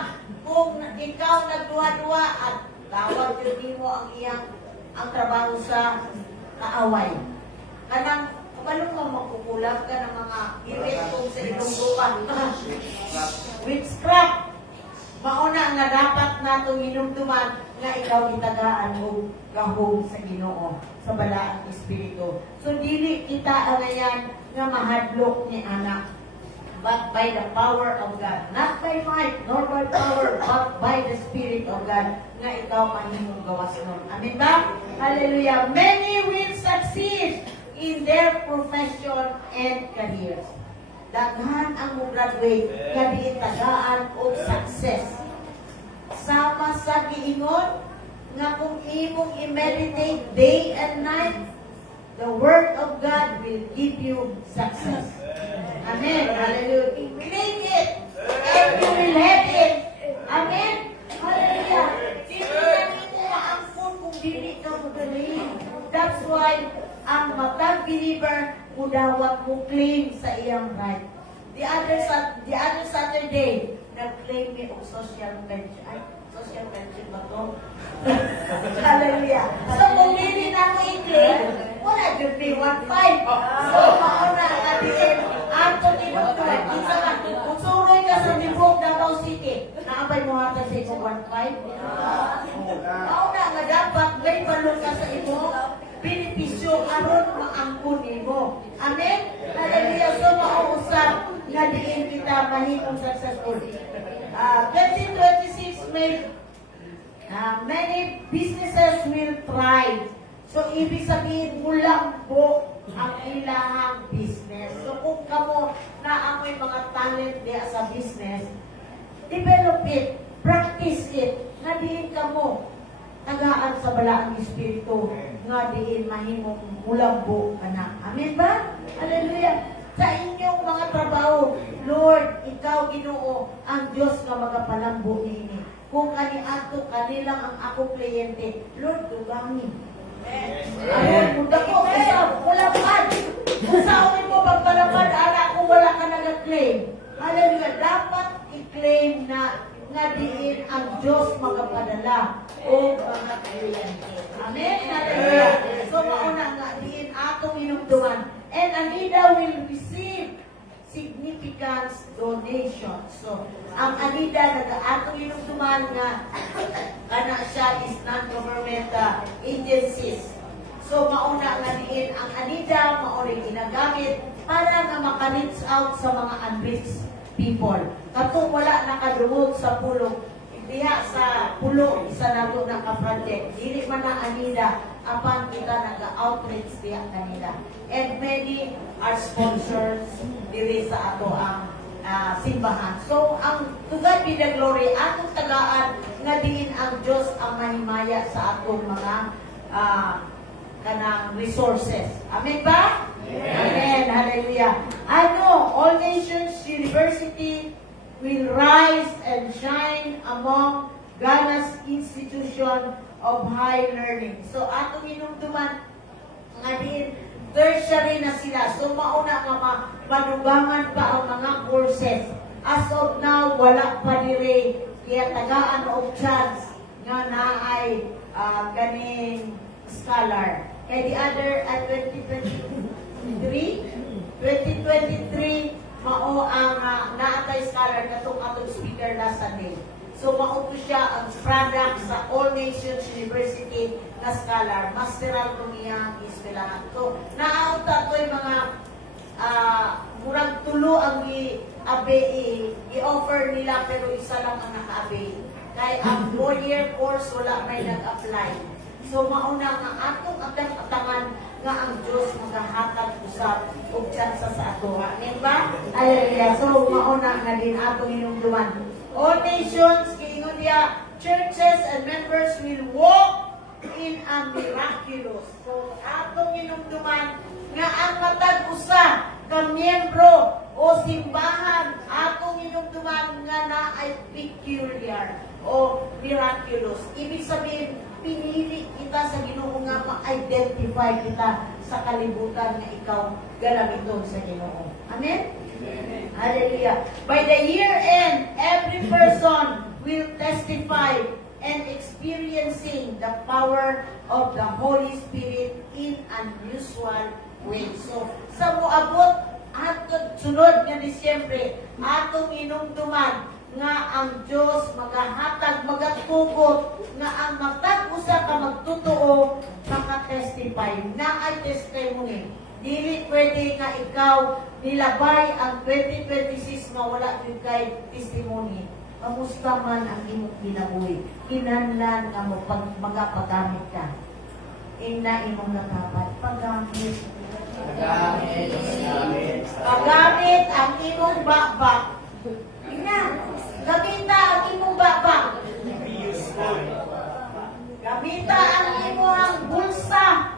kung ikaw nagduha-duha at tawag yun mo ang iyang trabaho sa kaaway. Kanang, kabalong mo magkukulang ka ng mga giwit kung sa ilong lupa. Witchcraft. Mauna nga dapat nato hinumduman nga ikaw itagaan o gahog sa Ginoo, sa balaang espiritu. So, dili kita angayan nga mahadlok ni anak, but by the power of God. Not by might, nor by power, but by the Spirit of God, nga ikaw mahimong gawas nun. Amen ba? Hallelujah. Many will succeed in their profession and careers. Daghan ang mo graduate, nga diitagaan o success. sama sa giingon nga kung imong i-meditate day and night, the Word of God will give you success. Amen. Hallelujah. Claim it and you will have it. Amen. Hallelujah. Dili namin mo maangkon kung dili ka magaling. That's why ang matag believer mudawat mo claim sa iyang right. The other Saturday, nag-claim me og social pension. Ay, social pension ba to? Hallelujah. So, kung hindi na ako i-claim, wala yun may 1.5. So, mauna ka din. Ato tinutuwa. Isa ka, kung suroy ka sa Libog, Davao City, naabay mo hata sa ikong 1.5? Mauna nga dapat, may balong ka sa imo, benepisyo aron maangkon nimo. Amen? Hallelujah. So, mauusap nga diin kita mahimong successful. 2026 may many businesses will thrive. So, ibig sabihin, mulambo ang ilahang business. So, kung kamo na amoy mga talent diya sa business, develop it, practice it, nga diin kamo tagaan sa balaang espiritu, nga diin mahimong mulambo ka na. Amen ba? Hallelujah. Sa inyong mga trabaho, Lord, ikaw Ginoo ang Diyos nga magapalambo niini. Kung kaniadto kanilang ang akong kliyente, Lord, dugangi. Amen. Kung dako, wala pa. Kung saan mo pagpalamad, ala kung wala ka nag-claim. Hallelujah. Dapat i-claim na nga diin ang Diyos magapadala o mga kliyente. Amen. Hallelujah. So, mauna nga diin atong inumduman. And Anida will receive significant donation. So, ang Anida nag-atong inumduman nga ana siya is non-government agencies. So, mauna nga diin ang Anida, mauna ginagamit para nga maka-reach out sa mga unreached people. Katong wala nakadungog sa pulong, diha sa pulo, isa na doon na ka-project. Dili man na Anida, apan kita nag-outreach diha kanila. And many are sponsors diri sa ato ang simbahan. So, ang to God be the glory, atong tagaan nga diin ang Diyos ang mahimaya sa atong mga kanang resources. Amen ba? Amen. Hallelujah. All Nations University will rise and shine among Ghana's institution of high learning. So, atong inumduman nga din, tertiary na sila. So, mauna nga manubangan pa ang mga courses. As of now, wala pa dire kaya tagaan og chance nga naay ganing scholar. Kaya the other at 2023, mao ang naatay scholar katong atong speaker last Sunday. So, mauto siya ang product sa All Nations University na scholar. Masteral kung iyang iskalahan. So, naauta ko yung mga murag tulo ang i-offer nila pero isa lang ang naka-abe. Kaya ang 4-year course wala may nag-apply. So, mauna nga atong atangan nga ang Diyos magahatag usap o tsansa sa ato. Amen ba? Hallelujah. So, mauna nga din atong inumduman. All nations, kiingon niya, churches and members will walk in a miraculous. So, atong inumduman nga ang matag usa ka miyembro o simbahan, atong inumduman nga na ay peculiar o miraculous. Ibig sabihin, pinili kita sa Ginoo nga ma-identify kita sa kalibutan nga ikaw galamiton sa Ginoo. Amen? Amen. Hallelujah. By the year end, every person will testify and experiencing the power of the Holy Spirit in unusual way. So, sa moabot atong sunod nga Disyembre, atong inumduman nga ang Diyos magahatag, magatugot, nga ang matag usa ka magtotoo, maka-testify, na ay testimony. Dili pwede nga ikaw nilabay ang 2026 nga wala yung kay testimony. Kamusta man ang imong kinabuhi? Kinahanglan ka mo pag magapagamit ka. Ina imong nakapat. Paggamit. Paggamit ang imong bakbak. Ina, gamita ang imong bakbak. Gamita ang imuhang bulsa.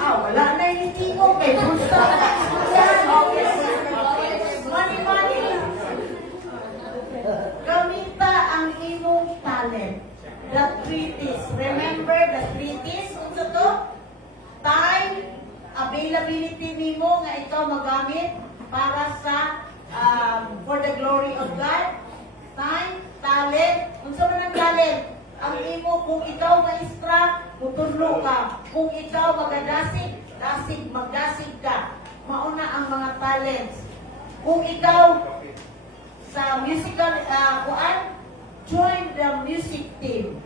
Wala na yung tingog kay bulsa. Money. Gamita ang imong talent. The treatise. Remember the treatise? Kung sa to? Time, availability nimo nga ito magamit para sa for the glory of God. Time, talent. Kung sa man ang talent, ang imo kung ikaw maestra, mutudlo ka. Kung ikaw magdasig, magdasig ka. Mauna ang mga talents. Kung ikaw sa musical join the music team.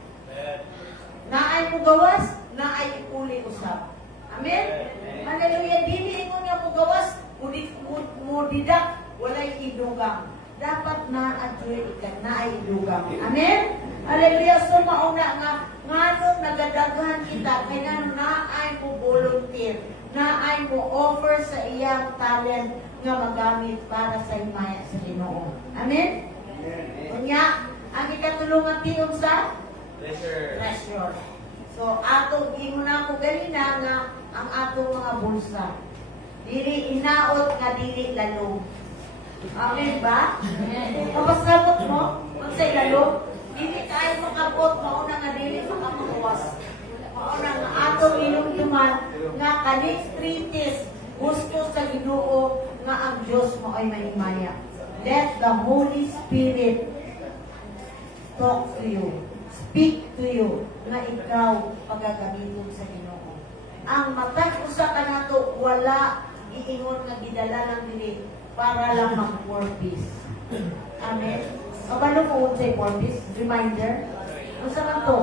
Naay mo gawas, naay ipuli usap. Amen? Hallelujah. Dili mo nga mo gawas, mo didak, walay idugang. Dapat na-adjoy ikan, naay idugang. Amen? Hallelujah. So mauna nga, nganong nagadaghan kita, kaya naay mo volunteer, naay mo offer sa iyang talent nga magamit para sa himaya sa Ginoo. Amen? Kunya, ang ikatulungan tiyong sa treasure. So, atong imo na ko ganina nga ang atong mga bulsa. Dili inaot nga dili lalong. Amen ba? Kapasabot mo, kung sa lalong, dili tayo makabot, mauna nga dili makakuwas. Mauna nga atong ilumduman nga kaning treatise gusto sa Ginoo nga ang Diyos mo ay mahimaya. Let the Holy Spirit talk to you, speak to you, nga ikaw pagagamiton sa Ginoo. Ang matag usa ka nato wala iingon nga gidala lang dili para lang mag-purpose. Amen. Kabalo mo sa purpose? Reminder. Unsa man to?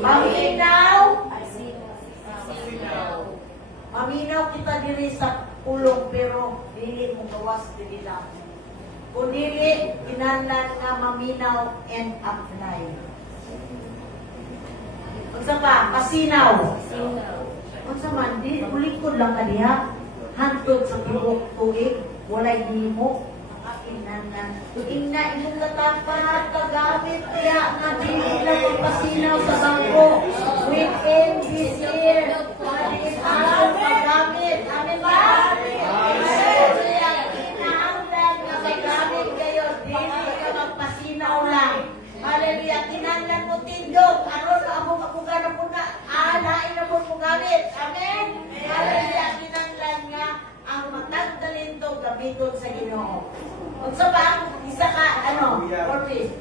Maminaw. Maminaw kita diri sa pulong pero dili mo gawas dili lang. Kung dili, kinahanglan nga maminaw and apply. Unsa pa? Pasinaw. Unsa man, di bulikod lang ka diha. Hantod sa tibok tuig, walay himo. Kinahanglan. Ingna imong katapat, kagamit kaya nga dili lang magpasinaw sa bangko. Within this year, maliit ang paggamit. Amen ba? Hallelujah, kinahanglan mo tindog. Aron amo mapuga na po na. Lain na po mo gamit. Amen? Hallelujah, kinahanglan nga ang matag talento gamiton sa Ginoo. Unsa ba? Isa ka, purpose.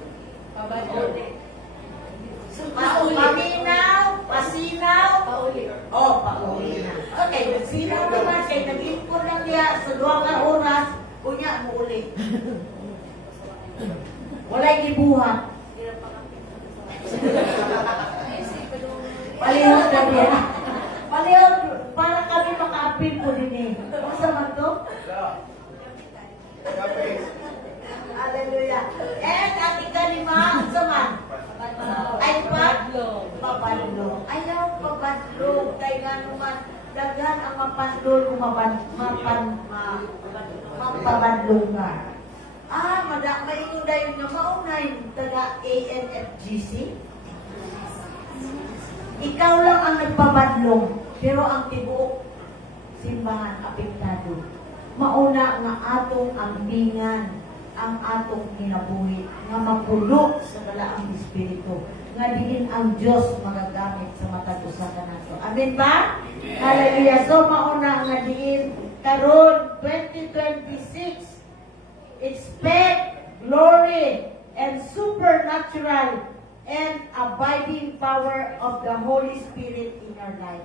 Paminaw, pasinaw, pauli na. Okay, nagsinaw naman kay nag-input lang niya sa 2 ka oras, kunya mo uli. Walay gibuhat. Palihog na niya. Palihog, para kami maka-appeal po din eh. Masa man to? Hallelujah. And ang ikalima, sa man? Ay pabadlog. Ayaw pabadlog. Kaya nga naman, daghan ang mapandol kung mapabadlog ka. Maingon dayon nga maunay taga ANFGC. Ikaw lang ang nagpabadlong, pero ang tibuok simbahan apektado. Mauna nga atong ambingan ang atong kinabuhi nga mapulo sa balaang espiritu nga diin ang Dios magagamit sa matag usa ka nato. Amen ba? Hallelujah. So mauna nga diin karon 2026 expect glory and supernatural and abiding power of the Holy Spirit in your life.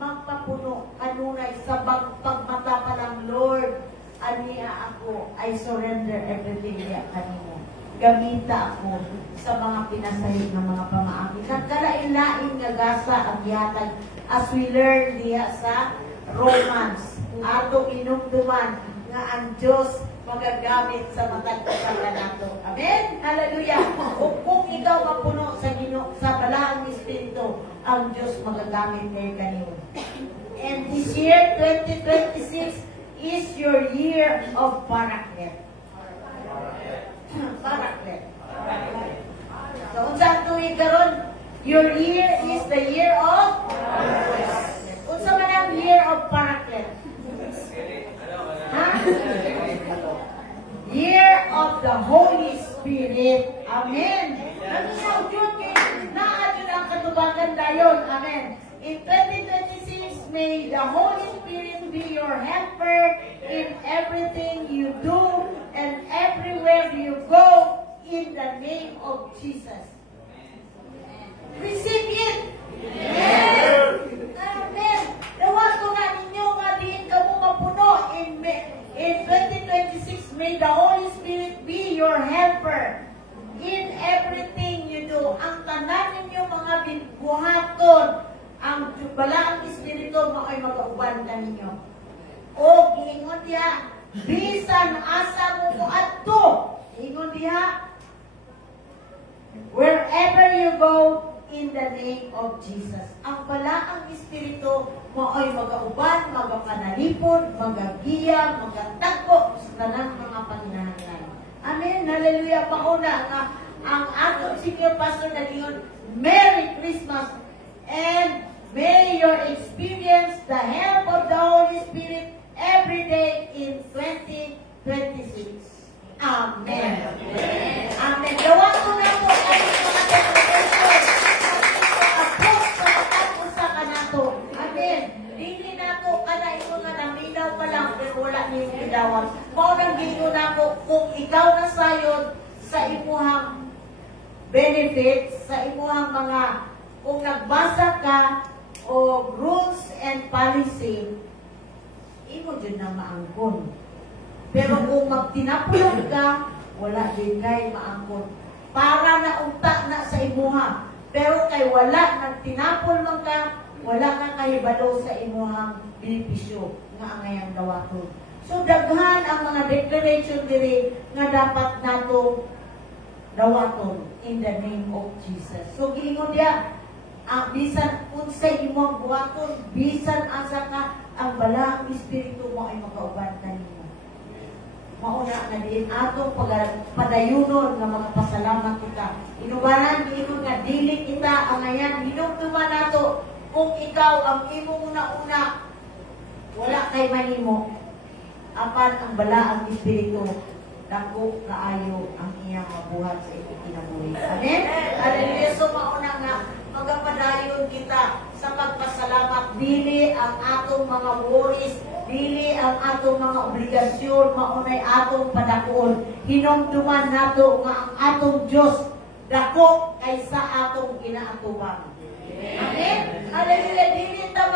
Magpapuno kanunay sa pagmata pa ng Lord, aniya ako, I surrender everything niya kanimo. Gamita ako sa mga pinasahig ng mga pamaagi. Nagkalain-lain nga gasa ang yatag as we learn diya sa Romans. Ato inumduman nga ang Diyos magagamit sa matag usa nato. Amen? Hallelujah. Kung ikaw mapuno sa sa balaang espiritu, ang Diyos magagamit kay kanimo. And this year 2026 is your year of Paraclet. Paraklet. So, unsang tuig karon? Your year is the year of unsa man ang year of Paraklet? Ha? Year of the Holy Spirit. Amen. Naminaw yun kay naadun ang katubagan dayon. Amen. In 2026, may the Holy Spirit be your helper in everything you do and everywhere you go in the name of Jesus. Receive it. Amen. Amen. Dawa ko na ninyo nga diin ka mo mapuno in 2026. May the Holy Spirit be your helper in everything you do. Ang tanan ninyo mga buhaton, ang balaang Espiritu mo ay mag-uban na ninyo. O, giingon diha, bisan asa mo mo adto. Giingon diha, wherever you go, in the name of Jesus. Ang balaang Espiritu mo ay mag-uban, magapanalipod, magagiya, magatagpo sa tanang mga panginahanglan. Amen. Hallelujah. Pauna nga ang atong senior pastor na giyon, Merry Christmas and may your experience the help of the Holy Spirit every day in 2026. Amen. Amen. Gawa ko na po ay mga declaration. Approach sa katapos sa kanato. Amen. Dili na to kada ito nga naminaw pa lang pero wala niyong gidawat. Mao nang gingo na ko kung ikaw na sayod sa imuhang benefits, sa imuhang mga kung nagbasa ka o rules and policy, imo dyan na maangkon. Pero kung magtinapulog ka, wala din kay maangkon. Para na unta na sa imuha. Pero kay wala nagtinapol man ka, wala ka kahibalo sa imuhang benepisyo nga angayang dawaton. So daghan ang mga declaration diri nga dapat nato dawaton in the name of Jesus. So giingon dia, bisan unsay imong buhaton, bisan asa ka, ang balaang Espiritu mo ay makauban kanimo. Mauna na din atong padayunon nga mga pasalamat kita. Inubaran giingon nga dili kita ang ayan hinumduman nato kung ikaw ang imong una-una wala kay manimo. Apan ang balaang Espiritu dako kaayo ang iyang mabuhat sa iyong kinabuhi. Amen? Hallelujah. So mauna nga magapadayon kita sa pagpasalamat. Dili ang atong mga worries, dili ang atong mga obligasyon, maunay atong padakon. Hinumduman nato nga ang atong Diyos dako kaysa atong ginaatubang. Amen? Hallelujah. Dili ta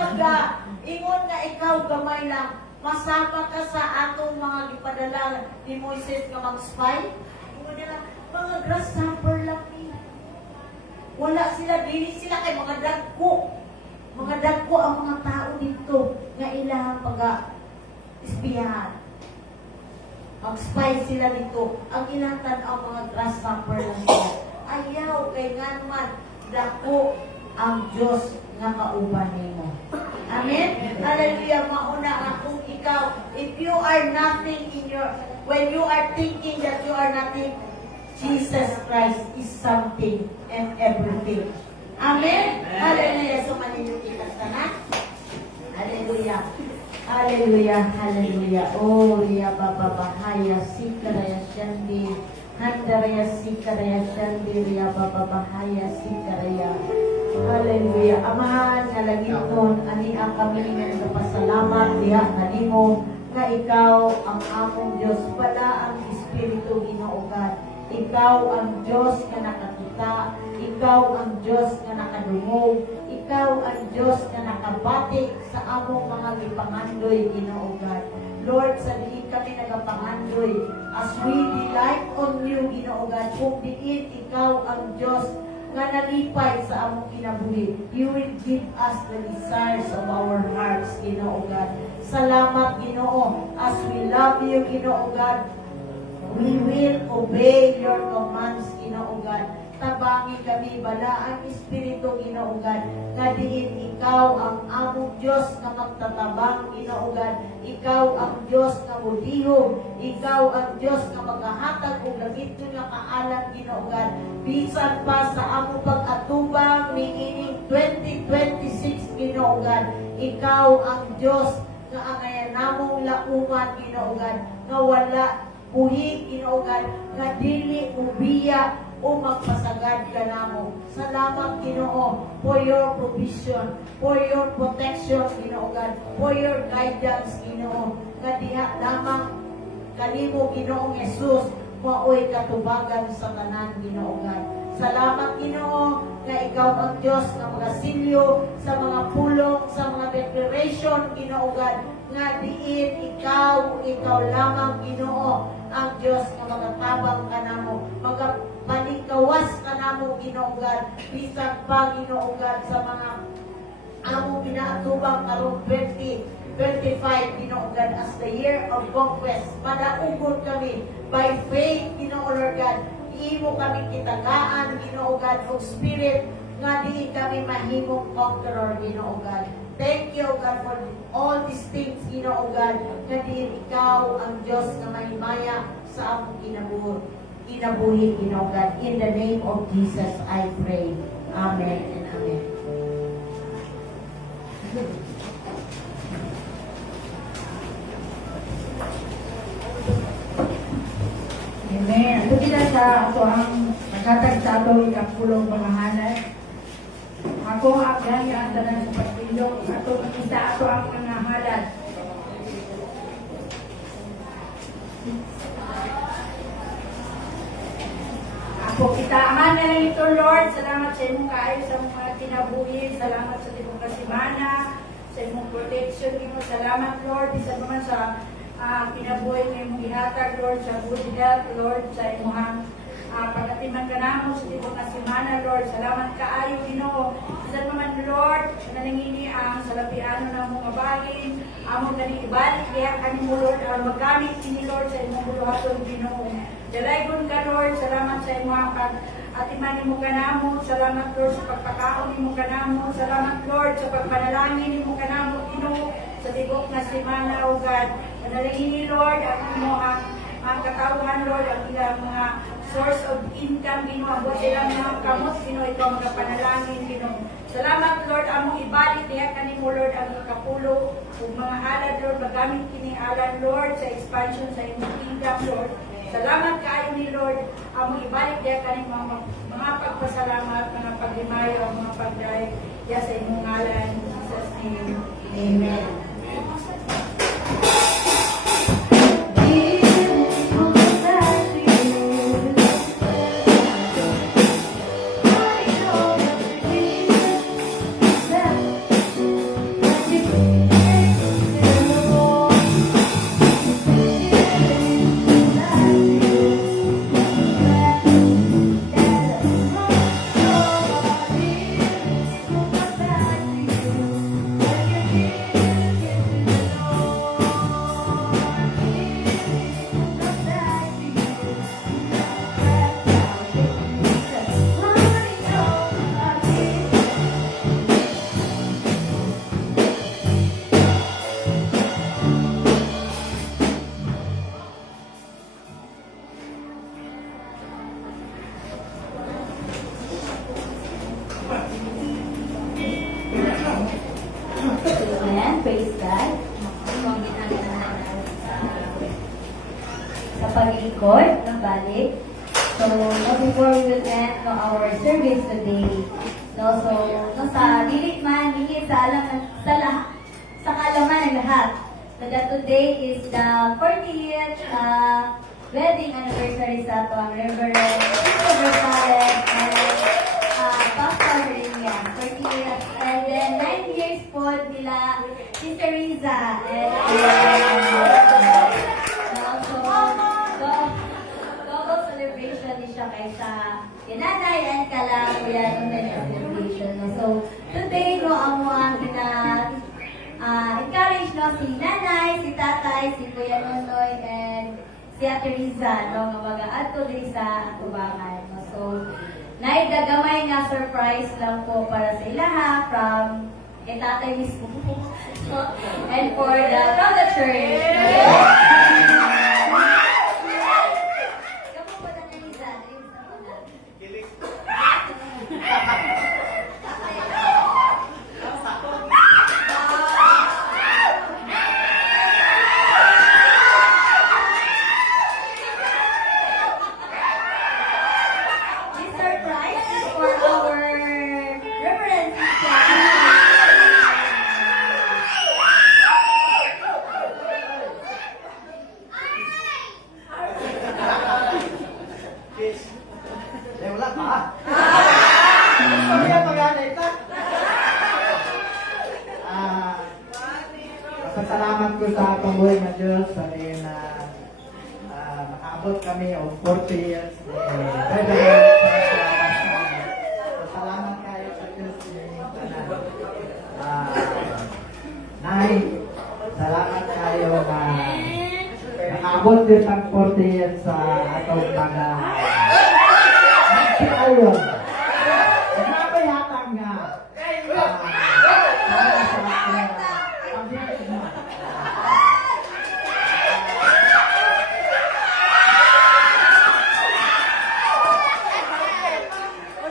ingon nga ikaw gamay lang. Masama ka sa atong mga gipadala ni Moises nga mag-spy. Ingon nila, mga grasshopper lang ni. Wala sila, dili sila kay mga dagko. Mga dagko ang mga tao dito nga ilahang pag-espiyahan. Mag-spy sila dito. Ang ilang tanaw mga grasshopper lang sila. Ayaw kay nga naman dako ang Diyos nga kauban nimo. Amen? Hallelujah. Mauna nga kung ikaw, if you are nothing when you are thinking that you are nothing, Jesus Christ is something and everything. Amen? Hallelujah. So maniluti ka sana. Hallelujah. Hallelujah. Hallelujah. Oh, Ria Baba Bahaya, Sikaraya Shandi, Handaraya Sikaraya Shandi, Ria Baba Bahaya, Sikaraya. Hallelujah. Amahan nga lagi nun, ani ang kami nga nagpasalamat diha kanimo nga ikaw ang among Diyos, pala ang Espiritu Ginoogan. Ikaw ang Diyos nga nakakita, ikaw ang Diyos nga nakadungog, ikaw ang Diyos nga nakabati sa among mga gipangandoy Ginoogan. Lord, sa diin kami nagapangandoy, as we delight on you Ginoogan, kung diin ikaw ang Diyos nga nalipay sa among kinabuhi. You will give us the desires of our hearts, Ginoo God. Salamat, Ginoo. As we love you, Ginoo God, we will obey your commands, Ginoo God. Tabangi kami, balaan Espiritu, Ginoo God, nga diin ikaw ang among Diyos nga magtatabang ginaugan. Ikaw ang Diyos nga budihog. Ikaw ang Diyos nga maghahatag og lagito nga kaalam ginaugan. Bisan pa sa amo pag-atubang niining 2026 ginaugan. Ikaw ang Diyos nga angayan namong lauman ginaugan. Nga wala buhi ginaugan. Nga dili ubiya o magpasagad ka namo. Salamat Ginoo for your provision, for your protection Ginoo God, for your guidance Ginoo. Nga diha lamang kanimo Ginoong Jesus maoy katubagan sa tanan Ginoo God. Salamat Ginoo nga ikaw ang Diyos nga magasilyo sa mga pulong, sa mga declaration Ginoo God, nga diin ikaw lamang Ginoo ang Diyos nga magatabang kanamo, panikawas ka namo Ginoo God, bisag pa Ginoo God sa mga amo pinaatubang karong 2025 Ginoo God as the year of conquest. Madaugod kami by faith Ginoo Lord God. Imo kami kitagaan Ginoo God og spirit nga di kami mahimong conqueror Ginoo God. Thank you God for all these things Ginoo God, nga di ikaw ang Diyos nga mahimaya sa among kinabuhi Ginoo God. In the name of Jesus I pray. Amen and amen. Amen. Ito kita sa ato ang nagkatag sa ato ikapulong mga hanay. Ako ang agani ang tanan sa pagpilong. Ato kita ato ang mga halad. Ako kita aman na lang ito Lord. Salamat sa imong kaayos sa mga kinabuhi. Salamat sa imong kasimana. Sa imong protection. Salamat Lord. Isa naman sa kinabuhi ng imong ihatag, Lord, sa good health, Lord, sa imong pagatiman ka namo sa tibok na semana, Lord. Salamat kaayo Ginoo. Isa naman, Lord, nanangini ang salapiano ng mga bahin, among ganing ibalik diha kanimo, Lord, ang magamit kini, Lord, sa imong buluhaton Ginoo. Dalaygon ka, Lord, salamat sa imong atiman nimo kanamo. Salamat, Lord, sa pagpakaon nimo kanamo. Salamat, Lord, sa pagpanalangin nimo kanamo, Ginoo, sa tibok na semana, O God. Panalangin, Lord, ang imo ang katawhan, Lord, ang ilang mga source of income, Ginoo, ang buhat ilang mga kamot, Ginoo, ikaw ang kapanalangin, Ginoo. Salamat, Lord, among ibalik diha kanimo, Lord, ang ikapulo ug mga alad, Lord, magamit kini alad, Lord, sa expansion sa imong kingdom, Lord. Salamat kaayo ni Lord, among ibalik diha kanimo mga pagpasalamat, mga paghimayo, mga pagdaya sa imong ngalan, in Jesus' name. Amen. Amen, praise God. Kung ginagawa sa pag-iikot ng balik. So, before we will end our service today, sa dilit man, hingit sa kaalaman ng lahat, that today is the 40th wedding anniversary sa ito ang Reverend Christopher Salem and Pastor Rinia. 40 years. And then 9 years po nila Sister Riza. And double celebration din siya kaysa kinanay and kalang yan celebration. So, today, ang mga encourage si nanay, si tatay, si Kuya Nonoy, and si Ate Riza, nga mag-aato din sa atubangan. So, naidagamay nga surprise lang po para sa ilaha from kay tatay mismo. And for the, from the church. Kamu ba na Liza? This surprise is for our Reverend Wala pa. Sorry, pangalan ito. Pasalamat ko sa pambuhay ng Diyos sa na makaabot kami o 40 years. Salamat kayo sa Diyos. Nay, salamat kayo na makaabot din ang 40 years sa atong mga ayun. Nabayatan nga.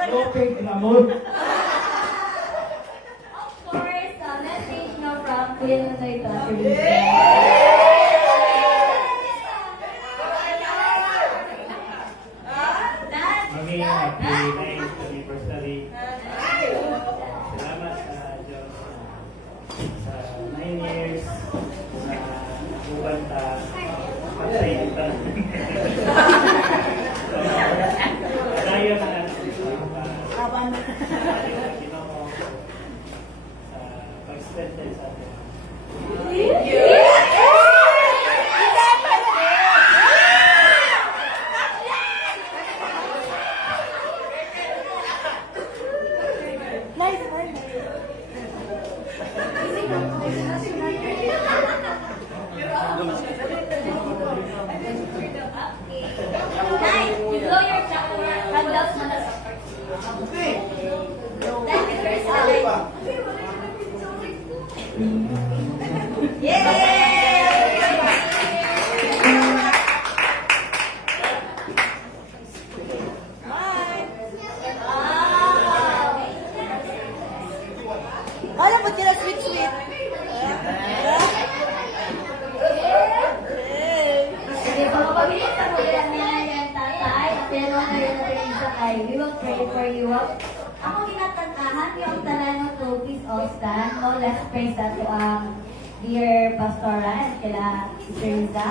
Loping inamot. Of course, message no from Queen Noyta. Mami, happy 9th anniversary. Salamat sa Diyos sa 9 years sa bubanta pagsayitan. Tayo na sa Ginoo sa pag-strengthen sa atin. Nice! You blow your candles mo na sa Thank you, Chris. Wala po tira sweet. Sige, pagpapabilis sa mga nila yung tatay, pero ngayon na rin sa kay, we will pray for you. Ako ginatantahan yung tanan mo to please all stand. No, let's pray sa to dear Pastora and kila Sister Riza.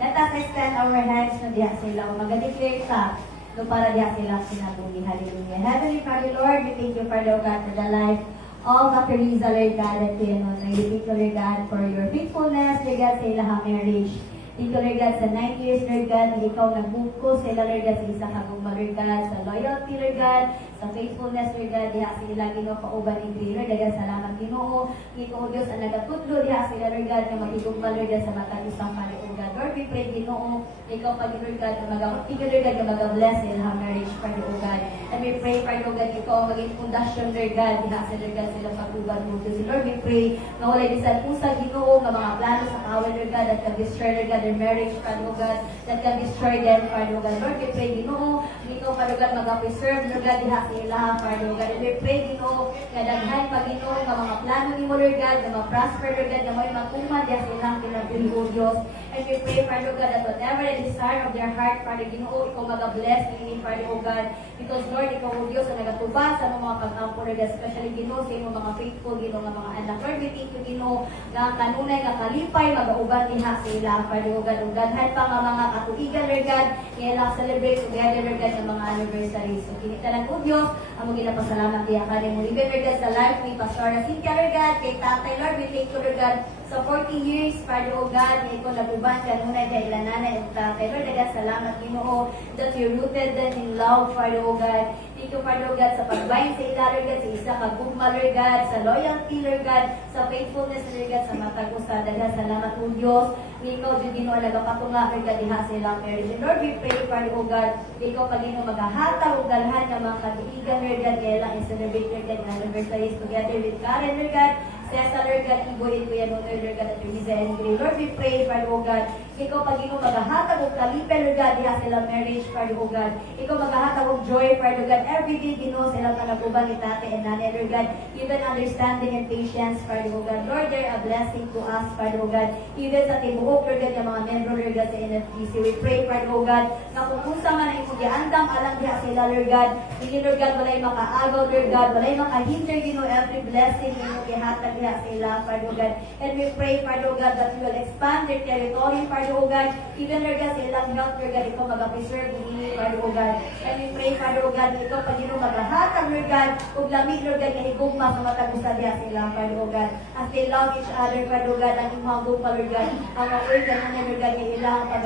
Let us extend our hands na diha sila. Mag-declare ka no para diha sila sinabuhi. Hallelujah. Heavenly Father, Lord, we thank you for the God for the life of Dr. Riza, Lord God, at Tianon. We thank you, Lord God, for your faithfulness, Lord God, sa ilang marriage. Thank you, Lord God, sa 9 years, Lord God, na ikaw nagbuko sila, Lord God, sa isa kaguma, Lord God, sa loyalty, Lord God, sa faithfulness, Lord God, diha sila Ginoo kauban ni Lord God, salamat Ginoo. Ginoo Dios ang nagatudlo diha sila, Lord God, na magigugma, Lord God, sa matag isang pari, Lord God. Lord, we pray Ginoo, ikaw pag Lord God, na mag-thank you, Lord God, na mag-bless sila marriage, Lord God. And we pray, Lord God, ikaw ang maging pundasyon, Lord God, diha sila, Lord God, silang pag-uban mo. Lord, we pray na wala din sa pusa, Ginoo, nga mga plano sa kawan, Lord God, that can destroy, Lord God, their marriage, Father God, that can destroy them, Father God. Lord, we pray, Ginoo, ikaw, Father God, mag-preserve, Lord God, diha sila, Father God. And we pray, Ginoo, na daghan pa, Ginoo, nga mga plano ni mo, Lord God, na ma-prosper, Lord God, na may maguma diha silang pinagpili, O Diyos. And we pray, Father God, that whatever the desire of their heart, Father, Ginoo, ikaw mag-bless ni Father, O God. Because, Lord, ikaw, O Diyos, ang nagatubas sa mga pag-ampo, Lord God, especially, Ginoo, sa iyong mga faithful, Ginoo, nga mga anak. Lord, we thank you, Ginoo, nga kanunay, nga kalipay, mag-auban diha sila, Father, O God. O daghan pa nga mga katuigan, Lord God, ngayon celebrate together, Lord God, ng mga anniversary. So, kinitalan ko, Diyos, ang mga ginapasalamat diha ka rin mo. Even, Lord God, sa life ni Pastor Cynthia, Lord God, kay Tatay, Lord, we thank you, Lord God, sa 40 years, Father, O God, na ikaw naguban ka nunay kay ilananay at Tatay. Lord, God, salamat, Ginoo, that you're rooted them in love, Father, O God. Thank you, Father, O God, sa pagbayin sa ila, Lord God, sa isa kagugma, Lord God, sa loyalty, Lord God, sa faithfulness, Lord God, sa matag-usa. Daghang salamat, O Diyos. Ikaw, Ginoo, nagapatunga, Lord God, diha sa ilang marriage. And Lord, we pray, Father, O God, ikaw, Ginoo, maghahataw, o galhan ng mga kaibigan, Lord God, kaya lang i-celebrate, Lord God, ang anniversaries together with Karen, Lord God, Cesar, Lord God, Iboy, Kuya Nonoy, Lord God, at Teresa and Gray. Lord, we pray, Father, O God, ikaw Panginoon maghahatag og kalipay, Lord God, diha sila marriage, Father, O God. Ikaw maghahatag og joy, Father, O God, every day, Ginoo, sila kanaguban ni tate and nanay, Lord God, even understanding and patience, Father, O God. Lord, they're a blessing to us, Father, O God, even sa tibuok, Lord God, yung mga membro, Lord God, sa NFGC. We pray, Father, O God, na kung unsa man ang imong giandam, alang diha sila, Lord God, hindi, Lord God, walay makaagaw, Lord God, walay makahinder, Ginoo, every blessing, Ginoo, gihatag diha sa ila, Father, O God. And we pray, Father, O God, that you will expand their territory, Father, O God, even, Lord God, sa ilang health, Lord God, ikaw mag-preserve, Ginoo, Father, O God. And we pray, Father, O God, na ikaw, Panginoon, maghahatag, Lord God, ug lami, Lord God, na higugma sa matag usa diha sa ila, Father, O God. As they love each other, Father, O God, ang imong gugma, Lord God, ang mga ganun, Lord God, na ilang pag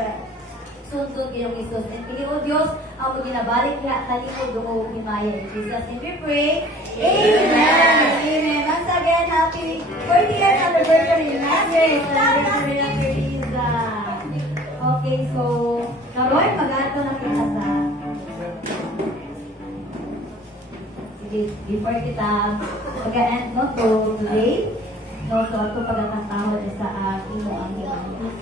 sundot iyong Isus. And pili o Diyos, ang ginabalik niya kalikod o himaya. In Jesus' name we pray. Amen. Amen. Once again, happy 40th anniversary. Last year, anniversary ng Teresa. Okay, so, karoon, mag-ato na kita sa before kita mag-end, no, so today, no, so ito pagkakantahod sa imo ang himaya.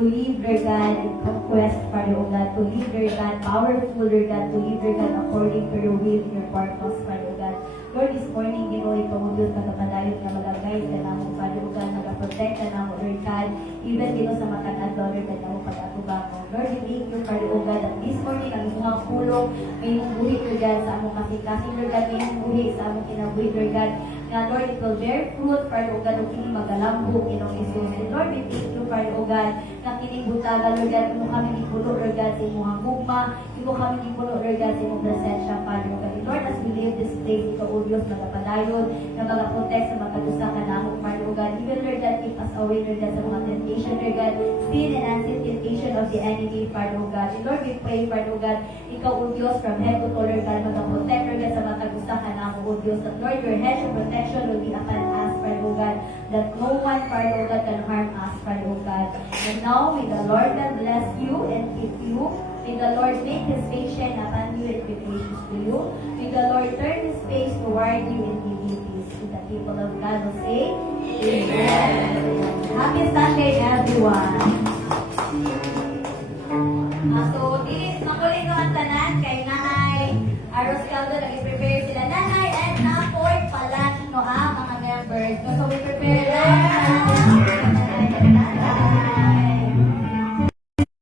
to live, Lord God, in conquest, Father, O God, to live, Lord God, powerful, Lord God, to live, Lord God, according to your will and your purpose, Father, O God. Lord, this morning, Ginoo, ikaw mo Diyos, magkapadayon na mag-guide ka na mong palugan, mag-protect ka na mo, Lord God, even Ginoo sa makanad, Lord God, na mo pag-atubang mo. Lord, we thank you, palugan, that this morning, ang inyong pulong, may mong buhi, Lord God, sa among kasing-kasing, Lord God, may mong buhi sa among kinabuhi, Lord God, na Lord, it will bear fruit, palugan, o kining magalambog, Ginong Isus. And Lord, we thank you, palugan, na kining butaga, Lord God, imo kami gipuno, Lord God, sa imong hagugma, imo kami gipuno, Lord God, sa imong presensya, palugan. And Lord, as we leave this place, ikaw, O Diyos, magapadayon, na mag-protect sa magkagusa ka na among palugan. Even, Lord God, keep us away, Lord God, sa mga temptation, Lord God, sin and unseen temptation of the enemy, palugan. And Lord, we pray, palugan, ikaw, O Diyos, from head to toe, Lord God, mag-protect, Lord God, sa magkagusa ka na among, O Diyos, that Lord, your hedge of protection will be upon us, palugan, that no one, palugan, can harm us, palugan. And now, may the Lord God bless you and keep you. May the Lord make His face shine upon you and be gracious to you. May the Lord turn His face toward you and give you peace. And the people of God will say, Amen. Happy Sunday, everyone. So, makulit ko ang tanan kay Nanay Aros Caldo. Nag-prepare sila Nanay and na-afford pala no mga members. So, we prepare lang.